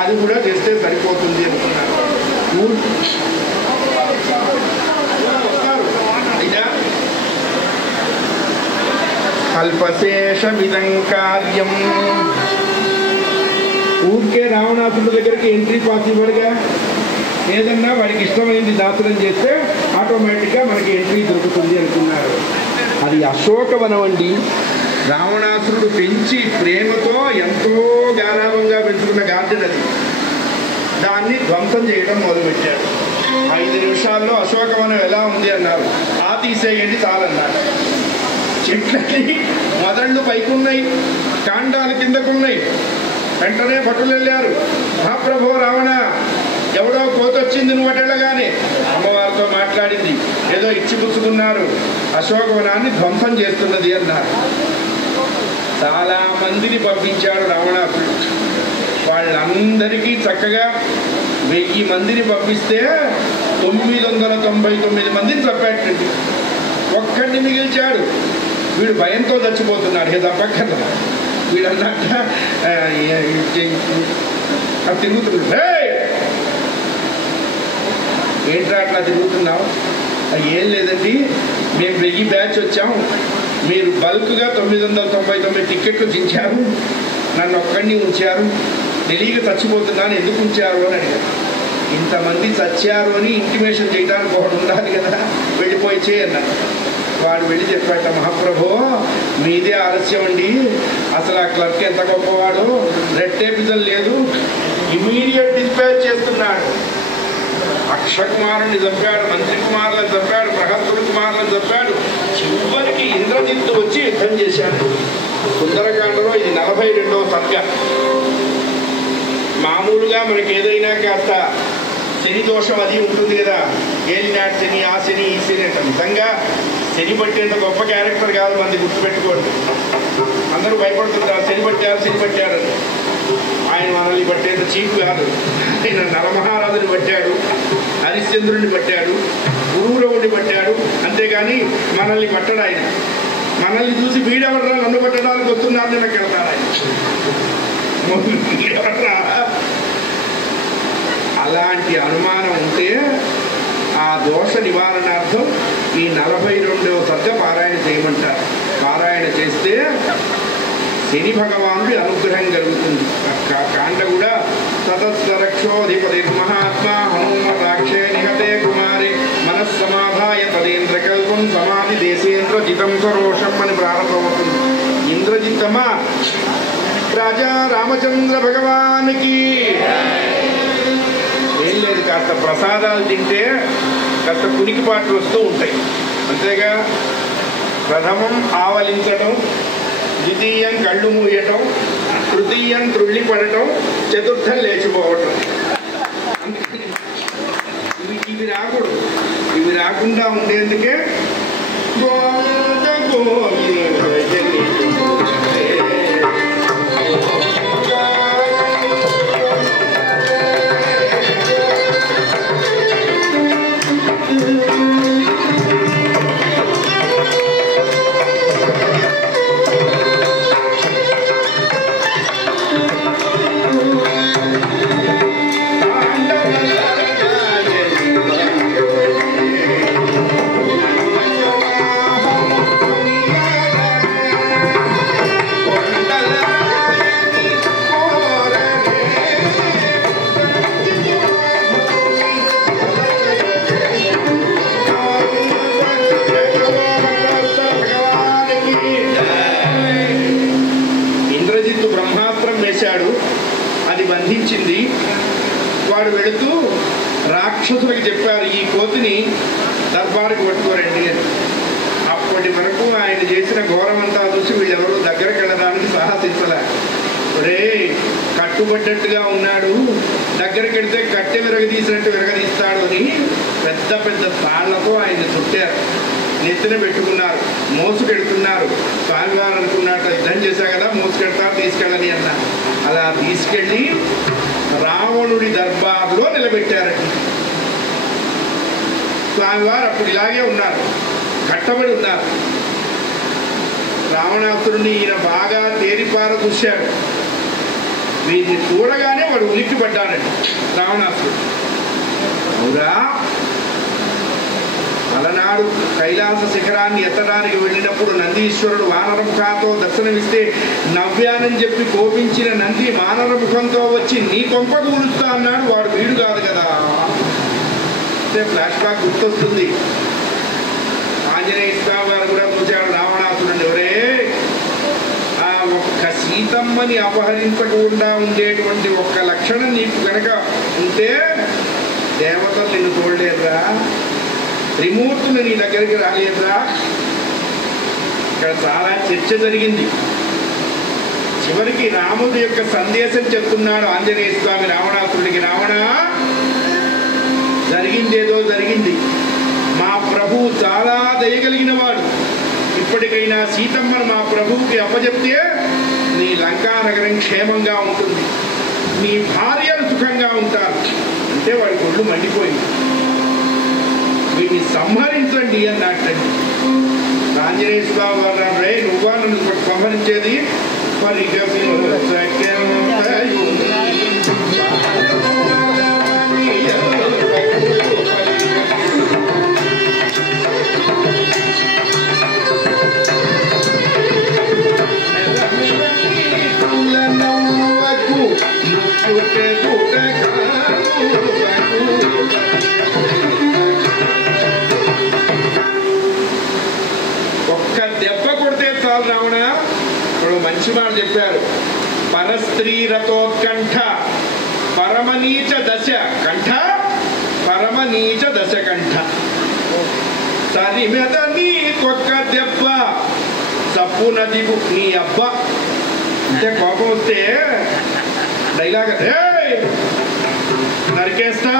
అది కూడా చేస్తే సరిపోతుంది అనుకున్నారు. అల్పశేషమిదం కార్యం. ఊరికే రావణాసురుడి దగ్గరికి ఎంట్రీ పాస్ ఇవ్వడుగా. ఏదన్నా వాడికి ఇష్టమైంది దాసనం చేస్తే ఆటోమేటిక్గా మనకి ఎంట్రీ దొరుకుతుంది అనుకున్నారు. అది అశోకవనం అండి. రావణాసురుడు పెంచి ప్రేమతో ఎంతో గారాభంగా పెంచుకున్న గార్డెన్ అది. దాన్ని ధ్వంసం చేయడం మొదలుపెట్టాడు. 5 నిమిషాల్లో అశోకవనం ఎలా ఉంది అన్నారు. తీసేయండి చాలన్నారు. చెట్లకి మొదళ్ళు పైకున్నాయి, కాండాలు కిందకున్నాయి. వెంటనే భటులు వెళ్ళారు. మహాప్రభు రావణ, ఎవడో కోతొచ్చింది నువ్వు అటెళ్ళగానే. అమ్మవారితో మాట్లాడింది, ఏదో ఇచ్చి పుచ్చుకున్నారు, అశోకవనాన్ని ధ్వంసం చేస్తున్నది అన్నారు. చాలా మందిని పంపించాడు రావణాసురుడు. వాళ్ళందరికీ చక్కగా 1000 మందిని పంపిస్తే 999 మందిని చంపేటండి. ఒక్కడిని మిగిల్చాడు. వీడు భయంతో చచ్చిపోతున్నాడు. ఏ తప్పక్కర్లా. వీడు అన్నట్ట తిరుగుతున్నాడు. ఏంట్రా అట్లా తిరుగుతున్నావు? ఏం లేదండి, మేము 1000 బ్యాచ్ వచ్చాము, మీరు బల్క్గా 999 టికెట్లు చించారు, నన్ను ఒక్కడిని ఉంచారు, తెలియక చచ్చిపోతున్నాను, ఎందుకు ఉంచారు అని అడిగారు. ఇంతమంది చచ్చారు అని ఇంటిమేషన్ చేయడానికి ఒకటి ఉండాలి కదా, వెళ్ళిపోయి చేయన్నారు. వాడు వెళ్ళి చెప్పాట, మహాప్రభో మీదే ఆలస్యం అండి, అసలు ఆ క్లర్క్ ఎంత గొప్పవాడు, రెడ్ టేపిజల్ లేదు, ఇమీడియట్ డిస్పాచ్ చేస్తున్నాడు. అక్షకుమారుని చంపాడు, మంత్రి కుమారులను చంపాడు, ప్రహస్తుడి కుమారులను చంపాడు. చివరికి ఇంద్రజిత్తు వచ్చి యుద్ధం చేశాడు. సుందరకాండలో ఇది 42వ సర్గ. మామూలుగా మనకి ఏదైనా కాస్త శని దోషం అది ఉంటుంది కదా, ఏలినాటి శని, ఆ శని, ఈ శని అంటే నిజంగా శని పట్టేంత గొప్ప క్యారెక్టర్ కాదు మంది, గుర్తుపెట్టుకోండి. అందరూ భయపడుతుంటారు శని పట్టారని. ఆయన మనల్ని పట్టేంత చీపు కాదు. ఆయన నరమహారాజుని పట్టాడు, హరిశ్చంద్రుడిని పట్టాడు, గురువురవుడిని పట్టాడు, అంతేగాని మనల్ని పట్టడు ఆయన. మనల్ని చూసి వీడెవడరా నన్ను పట్టడానికి వస్తున్నారని నాకు వెళ్తాడు ఆయన. అలాంటి అనుమానం ఉంటే ఆ దోష నివారణార్థం ఈ 42వ సర్గ పారాయణ చేయమంటారు. పారాయణ చేస్తే శని భగవానుడి అనుగ్రహం కలుగుతుంది. కాండ కూడా తతస్వరక్షోధిపతి మహాత్మా హనుమతాక్షే నిహతే కుమారే మనస్సమాధాయ తదేంద్ర కల్పం సమాధి దేశేంద్ర జితం సరోషం అని ప్రారంభమవుతుంది. ఇంద్రజిత్తమా రాజా రామచంద్ర భగవానికి ఏం లేదు, కాస్త ప్రసాదాలు తింటే కాస్త కునికిపాట్లు వస్తూ ఉంటాయి, అంతేగా. ప్రథమం ఆవలించడం, ద్వితీయం కళ్ళు మూయటం, తృతీయం త్రుళ్ళి పడటం, చతుర్థం లేచిపోవటం. ఇవి రాకూడదు. ఇవి రాకుండా ఉండేందుకే గోవింద గోవింద బంధించింది. వాడు వెళుతూ రాక్షసులకు చెప్పారు, ఈ కోతిని దర్బారుకు పట్టుకోరండి అని. అప్పటి వరకు ఆయన చేసిన ఘోరమంతా చూసి వీళ్ళెవరూ దగ్గరకు వెళ్ళడానికి సాహసించలే. రే కట్టుబడ్డట్టుగా ఉన్నాడు, దగ్గరికి వెళితే కట్టె విరగదీసినట్టు విరగదీస్తాడు అని పెద్ద పెద్ద తాళ్లతో ఆయన చుట్టారు, నెత్తిన పెట్టుకున్నారు, మోసుకెడుతున్నారు. స్వామివారు అనుకున్నట్టు యుద్ధం చేశా కదా, మోసుకెడతారు, తీసుకెళ్ళని అన్నారు. అలా తీసుకెళ్ళి రావణుడి దర్బార్లో నిలబెట్టారండి. స్వామివారు అప్పుడు ఇలాగే ఉన్నారు, కట్టబడి ఉన్నారు. రావణాసురుడిని ఈయన బాగా తేరిపార చూశాడు. వీరిని చూడగానే వాడు ఉలిక్కి పడ్డాడండి రావణాసురుడు. అవురా, అలనాడు కైలాస శిఖరాన్ని ఎత్తడానికి వెళ్ళినప్పుడు నందీశ్వరుడు వానరముఖంతో దర్శనమిస్తే నవ్యానని చెప్పి కోపించిన నంది వానరముఖంతో వచ్చి నీ కొంపకు ఊరుస్తా అన్నాడు. వాడు వీడు కాదు కదా అంటే ఫ్లాష్ బ్యాక్ గుర్తొస్తుంది. ఆంజనేయ స్వామి వారు కూడా చూశాడు రావణాసురుడిని. ఎవరే ఆ ఒక్క సీతమ్మని అపహరించకుండా ఉండేటువంటి ఒక్క లక్షణం నీకు కనుక ఉంటే దేవతలు నిన్ను చూడలేదురా, త్రిమూర్తులు నీ దగ్గరికి రాలేదురా. ఇక్కడ చాలా చర్చ జరిగింది. చివరికి రాముడి యొక్క సందేశం చెప్తున్నాడు ఆంజనేయ స్వామి రావణాసురుడికి. రావణ, జరిగిందేదో జరిగింది. మా ప్రభువు చాలా దయగలిగిన వాడు. ఇప్పటికైనా సీతమ్మను మా ప్రభువుకి అప్పచెప్తే నీ లంకా నగరం క్షేమంగా ఉంటుంది, నీ భార్యలు సుఖంగా ఉంటారు అంటే వాడి ఒళ్ళు మండిపోయింది. వీటిని సంహరించండి అన్నట్టండి. ఆంజనేయ స్వామి వారు రే నువ్వా నన్ను సంహరించేది? ఒక్క దెబ్బ కొడితే చాలు రావణ. ఇప్పుడు మంచి మాట చెప్పారు. పరస్త్రీ రతోత్కంఠ పరమనీచ దశ కంఠ పరమనీచ దశ కంఠ సరి మీద నీకొక్క దెబ్బ తప్పు నది నీ అబ్బ అంటే కోపం వస్తే డైలాగ్ నరికేస్తా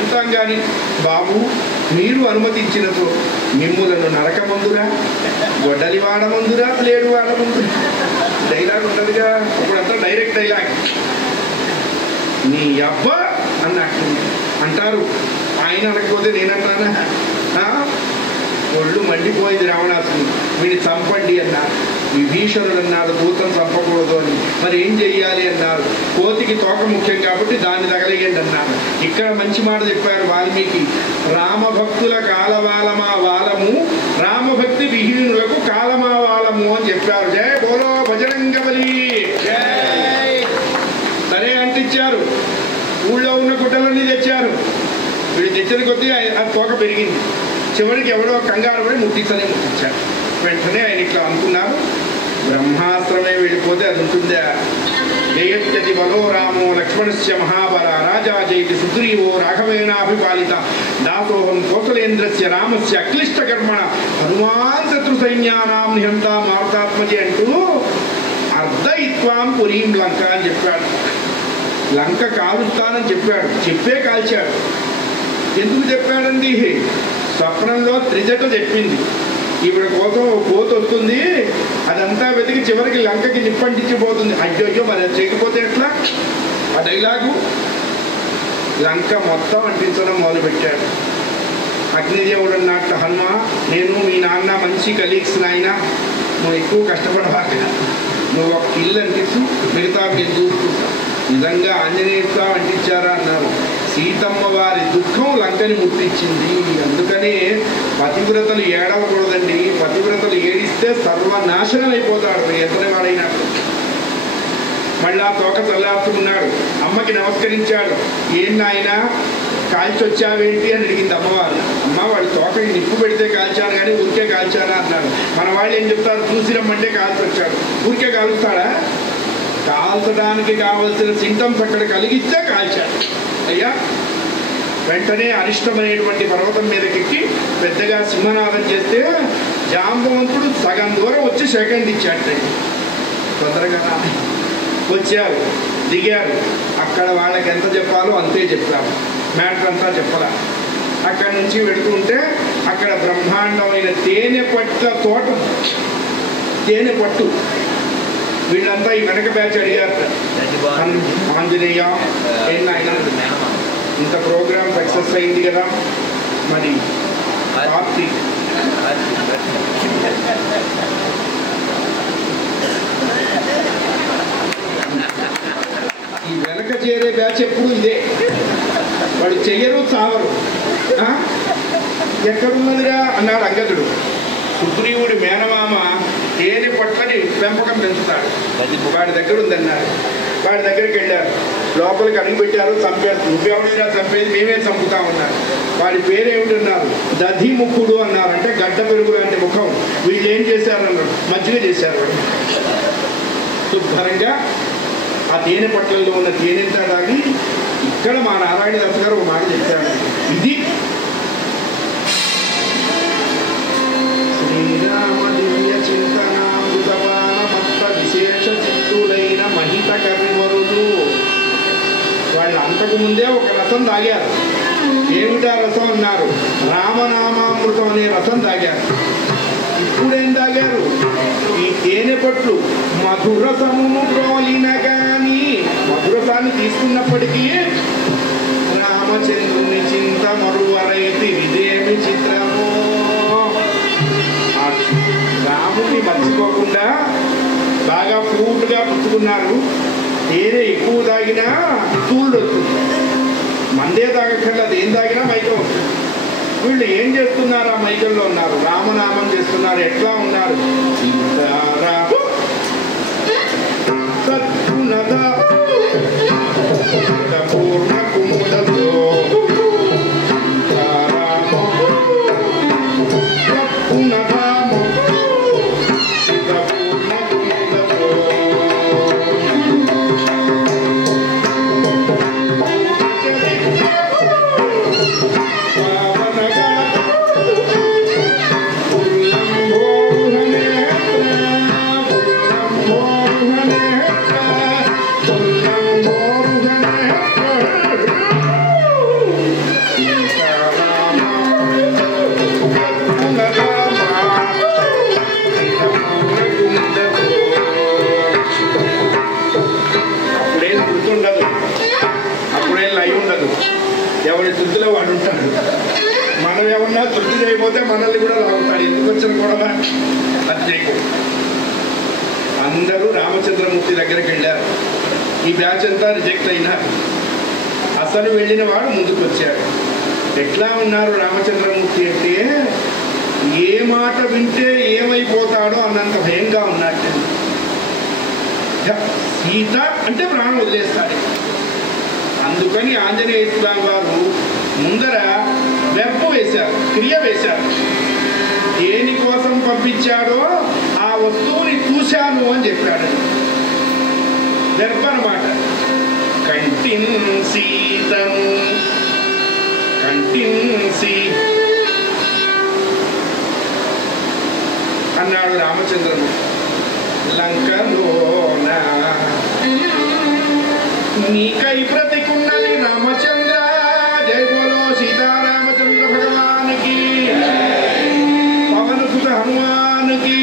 అంటాం కానీ బాబు మీరు అనుమతించినతో మిమ్ములను నరకమందురా, గొడ్డలి వాడమందురా, ప్లేడు వాడమందురా డైలాగ్ ఉంటుందిగా. ఇప్పుడంతా డైరెక్ట్ డైలాగ్. నీ అబ్బ అన్నట్టు అంటారు. ఆయన అనకపోతే నేనంటానా? ఒళ్ళు మండిపోయింది రావణాసుని. వీడిని చంపండి అన్నారు. విభీషణుడు అన్నాడు భూతం చంపకూడదు అని. మరి ఏం చెయ్యాలి అన్నారు. కోతికి తోక ముఖ్యం కాబట్టి దాన్ని తగలేయండి అన్నారు. ఇక్కడ మంచి మాట చెప్పారు వాల్మీకి. రామభక్తుల కాలవాలమా వాలము, రామభక్తి విహీనులకు కాలమా వాలము అని చెప్పారు. జయ బోలో బజరంగబలి. సరే అంటించారు. ఊళ్ళో ఉన్న గుడ్డలన్నీ తెచ్చారు. వీళ్ళు తెచ్చిన కొద్దీ ఆ తోక పెరిగింది. చివరికి ఎవడో కంగారు పడి ముట్టించారు. వెంటనే ఆయన ఇట్లా అనుకున్నారు, బ్రహ్మాస్త్రమే వెళ్ళిపోతే అది ఉంటుందా? జయత్యతి బలో రామో లక్ష్మణస్య మహాబల రాజా జయతి సుగ్రీవో రాఘవేనాభిపాలిత దాసోహం కౌసలేంద్రస్య రామస్య అక్లిష్ట కర్మణ హనుమాన్ శత్రు సైన్యానాం నిహంత మారుతాత్మజి అంటూ అర్ధయిత్వాం పురీం లంక అని చెప్పాడు. లంక కాలుస్తానని చెప్పాడు. చెప్పే కాల్చాడు. ఎందుకు చెప్పాడండి? స్వప్నంలో త్రిజట చెప్పింది, ఈవిడ కోసం కోత వస్తుంది, అదంతా వెతికి చివరికి లంకకి నిప్పంటించిపోతుంది. అయ్యో మరి అది చేయకపోతే ఎట్లా? ఆ డైలాగు లంక మొత్తం అంటించడం మొదలుపెట్టాడు. అగ్నిదేవుడు అన్నట్టు, హనుమ నేను మీ నాన్న మంచి కలీగ్స్ నాయన, నువ్వు ఎక్కువ కష్టపడవాక, నువ్వు ఒక ఇల్లు అంటించు, మిగతా మీరు చూసుకుంటా. నిజంగా ఆంజనేయ స్వామి అంటించారా అన్నారు. సీతమ్మ వారి దుఃఖం లంకని ముట్టించింది. అందుకని పతివ్రతలు ఏడవకూడదండి. పతివ్రతలు ఏడిస్తే సర్వనాశనం అయిపోతాడు ఎతని వాడైనా. మళ్ళా తోక చల్లార్చుకున్నాడు. అమ్మకి నమస్కరించాడు. ఏం నాయన కాల్చొచ్చావేంటి అని అడిగింది అమ్మవారు. అమ్మ వాడి తోకకి నిప్పు పెడితే కాల్చాను కానీ ఊరికే కాల్చారా అన్నాడు. మన వాళ్ళు ఏం చెప్తారు? చూసి రమ్మంటే కాల్చొచ్చాడు. ఊరికే కాలుస్తాడా? కాల్చడానికి కావలసిన సింటమ్స్ అక్కడ కలిగిస్తే కాల్చాడు. అయ్యా వెంటనే అరిష్టమైనటువంటి పర్వతం మీదకెక్కి పెద్దగా సింహనాదం చేస్తే జాంబవంతుడు సగం దూరం వచ్చి సెకండ్ ఇచ్చాడు. తొందరగా వచ్చారు, దిగారు. అక్కడ వాళ్ళకి ఎంత చెప్పాలో అంతే చెప్పారు. మ్యాటర్ అంతా చెప్పాల. అక్కడి నుంచి వెళుతుంటే అక్కడ బ్రహ్మాండమైన తేనె పట్ల తోట, తేనె పట్టు. వీళ్ళంతా ఈ వెనక బ్యాచ్ అడిగారు, ఆంజనేయ ఇంత ప్రోగ్రామ్ సక్సెస్ అయింది కదా, మరి పార్టీ ఈ వెనక చేరే బ్యాచ్ ఎప్పుడు ఇదే. వాడు చెయ్యరు చావరు. ఎక్కడున్నదిరా అన్నాడు అంగదుడు. సుగ్రీవుడి మేనమామ తేనె పట్లని పెంపకం పెంచుతాడు, వాడి దగ్గర ఉందన్నారు. వాడి దగ్గరికి వెళ్ళారు. లోపలికి అడుగు పెట్టారు. చంపారు. నువ్వెవడైనా చంపేది మేమే చంపుతామన్నారు. వాడి పేరేమిటన్నారు? దధిముఖుడు అన్నారు. అంటే గడ్డ పెరుగు లాంటి ముఖం. వీళ్ళు ఏం చేశారన్నారు? మజ్జిగ చేశారు. శుభ్రంగా ఆ తేనె పట్లలో ఉన్న తేనెంతా తాగి ఇక్కడ మా నారాయణ దత్త గారు ఒక మాట చెప్పాడు. ఇది శ్రీరామ దివ్య చింతనామృతపాన మత్త విశేష చిత్తులైన మహిత కవివరులు. వాళ్ళు అంతకు ముందే ఒక రసం తాగారు. ఏమిటా రసం అన్నారు? రామనామామృతం అనే రసం తాగారు. ఇప్పుడేం తాగారు? తాగారు. ఈ తేనె పట్లు మధురసమును ప్రోలిన గాని, మధురసాన్ని తీసుకున్నప్పటికీ రామచంద్రుని చింత మరువరైతి ఇదేమి చిత్రమో. రాముని మర్చిపోకుండా బాగా ఫ్రూట్గా పుచ్చుకున్నారు. తేనె ఎక్కువ తాగినా తూళ్ళు వస్తుంది, మందే తాగక్కర్లేదు, అది ఏం తాగినా మైకం వస్తుంది. వీళ్ళు ఏం చేస్తున్నారు? ఆ మైకంలో ఉన్నారు, రామనామం చేస్తున్నారు. ఎట్లా ఉన్నారు? ఎవరి తృప్తిలో వాడు ఉంటాడు. మనం ఏమన్నా తృప్తి చేయకపోతే మనల్ని కూడా లాగుతాడు. ఎందుకు వచ్చిన కూడా అంతే. అందరూ రామచంద్రమూర్తి దగ్గరికి వెళ్ళారు. ఈ బ్యాచ్ అంతా రిజెక్ట్ అయినారు. అసలు వెళ్ళిన వాడు ముందుకు వచ్చాడు. ఎట్లా ఉన్నారు రామచంద్రమూర్తి అంటే, ఏ మాట వింటే ఏమైపోతాడో అన్నంత భయంగా ఉన్నట్టు. సీత అంటే ప్రాణం వదిలేస్తాడు. అందుకని ఆంజనేయ స్వామి వారు ముందర వెర్పు వేశారు, క్రియ వేశారు. దేనికోసం పంపించాడో ఆ వస్తువుని చూశాను అని చెప్పాడు. వెర్పు అన్నమాట. కంటిన్ సీతను కంటిన్సి అన్నాడు రామచంద్రుడు. లంకలోన నీకై ప్రతికున్నది రామచంద్ర. జై బోలో సీతారామచంద్ర భగవానికి, పవన సుత హనుమానికి,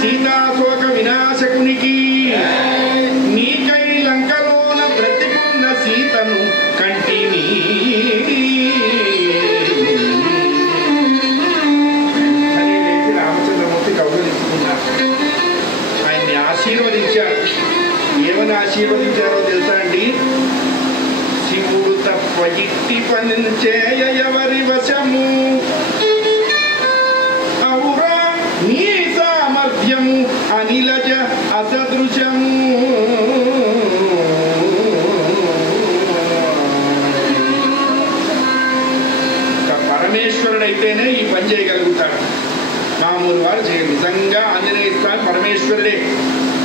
సీతాశోక వినాశకునికి. నీకై లంకలోన ప్రతికున్న సీతను కంటిని. రామచంద్రమూర్తి కౌగలించుకున్నారు, ఆయన్ని ఆశీర్వదించారు. ఏమని ఆశీర్వదించారో తెలుసా అండి? శివుడు తప్ప ఇట్టి పని చేయవరి వశము, ఔరా నీ సామర్థ్యము అనిలజ అసదృశము. పరమేశ్వరుడైతేనే ఈ పని చేయగలుగుతాడు, మామూలు వారు చేయరు. నిజంగా ఆంజనేయ స్వామి పరమేశ్వరుడే.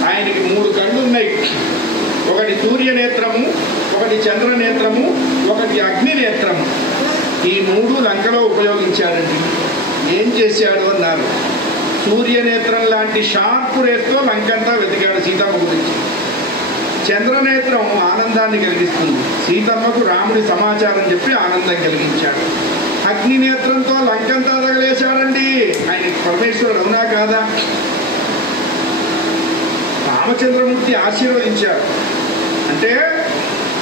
ఆయనకి 3 కళ్ళు ఉన్నాయి. ఒకటి సూర్యనేత్రము, ఒకటి చంద్రనేత్రము, ఒకటి అగ్నినేత్రము. ఈ 3 లంకలో ఉపయోగించాడండి. ఏం చేశాడు అన్నారు? సూర్యనేత్రం లాంటి షార్ప్ రేస్తో లంకంతా వెతికాడు సీతమ్మ గురించి. చంద్రనేత్రం ఆనందాన్ని కలిగిస్తుంది, సీతమ్మకు రాముడి సమాచారం చెప్పి ఆనందం కలిగించాడు. అగ్నినేత్రంతో లంకంతా తగలేశాడండి. ఆయన పరమేశ్వరుడు అవునా కాదా? రామచంద్రమూర్తి ఆశీర్వదించారు. అంటే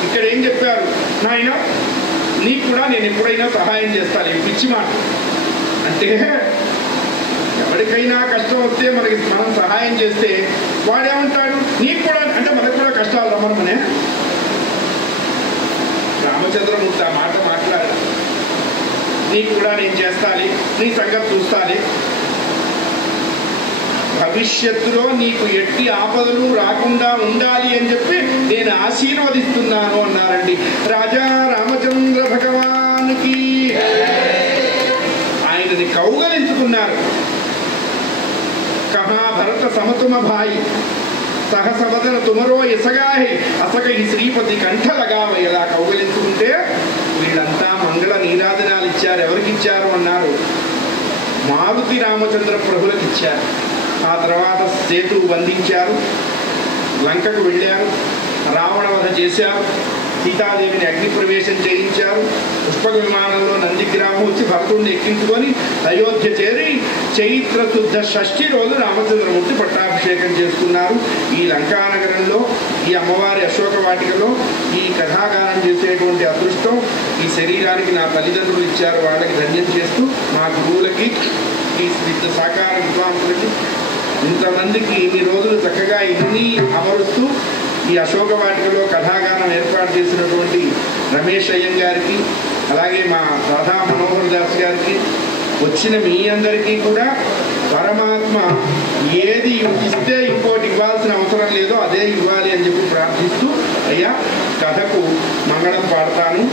ఇక్కడ ఏం చెప్పారు? నాయన నీకు కూడా నేను ఎప్పుడైనా సహాయం చేస్తాను. ఈ పిచ్చి మాట. అంటే ఎవరికైనా కష్టం వస్తే మనం సహాయం చేస్తే వాడేమంటాడు? నీకు కూడా అంటే మనకు కూడా కష్టాలు రమ్మనే. రామచంద్రమూర్తి ఆ మాట మాట్లాడారు. నీకు కూడా నేను చేస్తాలి, నీ సంగతి చూస్తాలి, భవిష్యత్తులో నీకు ఎట్టి ఆపదలు రాకుండా ఉండాలి అని చెప్పి నేను ఆశీర్వదిస్తున్నాను అన్నారండి. రాజా రామచంద్ర భగవానికి ఆయనని కౌగలించుకున్నారు. కహా భరత సమతుమ భాయి సహసవదన తుమరో ఎసగాహి అసగై శ్రీపతి కంఠలగావ. ఇలా కౌగలించుకుంటే వీళ్ళంతా మంగళ నీరాజనాలు ఇచ్చారు. ఎవరికి ఇచ్చారు అన్నారు? మారుతి రామచంద్ర ప్రభులకు ఇచ్చారు. ఆ తర్వాత సేతువు బంధించారు, లంకకు వెళ్ళారు, రావణ వధ చేశారు, సీతాదేవిని అగ్ని ప్రవేశం చేయించారు. పుష్పక విమానంలో నందిగ్రామం వచ్చి భరతుడిని ఎక్కించుకొని అయోధ్య చేరి చైత్ర శుద్ధ షష్ఠి రోజు రామచంద్రమూర్తి పట్టాభిషేకం చేసుకున్నారు. ఈ లంకానగరంలో ఈ అమ్మవారి అశోక వాటికలో ఈ కథాగానం చేసేటువంటి అదృష్టం ఈ శరీరానికి నా తల్లిదండ్రులు ఇచ్చారు. వాళ్ళకి ధన్యం చేస్తూ మా గురువులకి ఈ సాకార విద్వాంసులకి ఇంతమందికి ఇన్ని రోజులు చక్కగా ఇన్ని అమరుస్తూ ఈ అశోక వాటికలో కథాగానం ఏర్పాటు చేసినటువంటి రమేష్ అయ్యం గారికి, అలాగే మా రాధా మనోహర్ దాస్ గారికి, వచ్చిన మీ అందరికీ కూడా పరమాత్మ ఏది ఇస్తే ఇంకోటి ఇవ్వాల్సిన అవసరం లేదో అదే ఇవ్వాలి అని చెప్పి ప్రార్థిస్తూ అయ్యా కథకు మంగళం పాడతాను.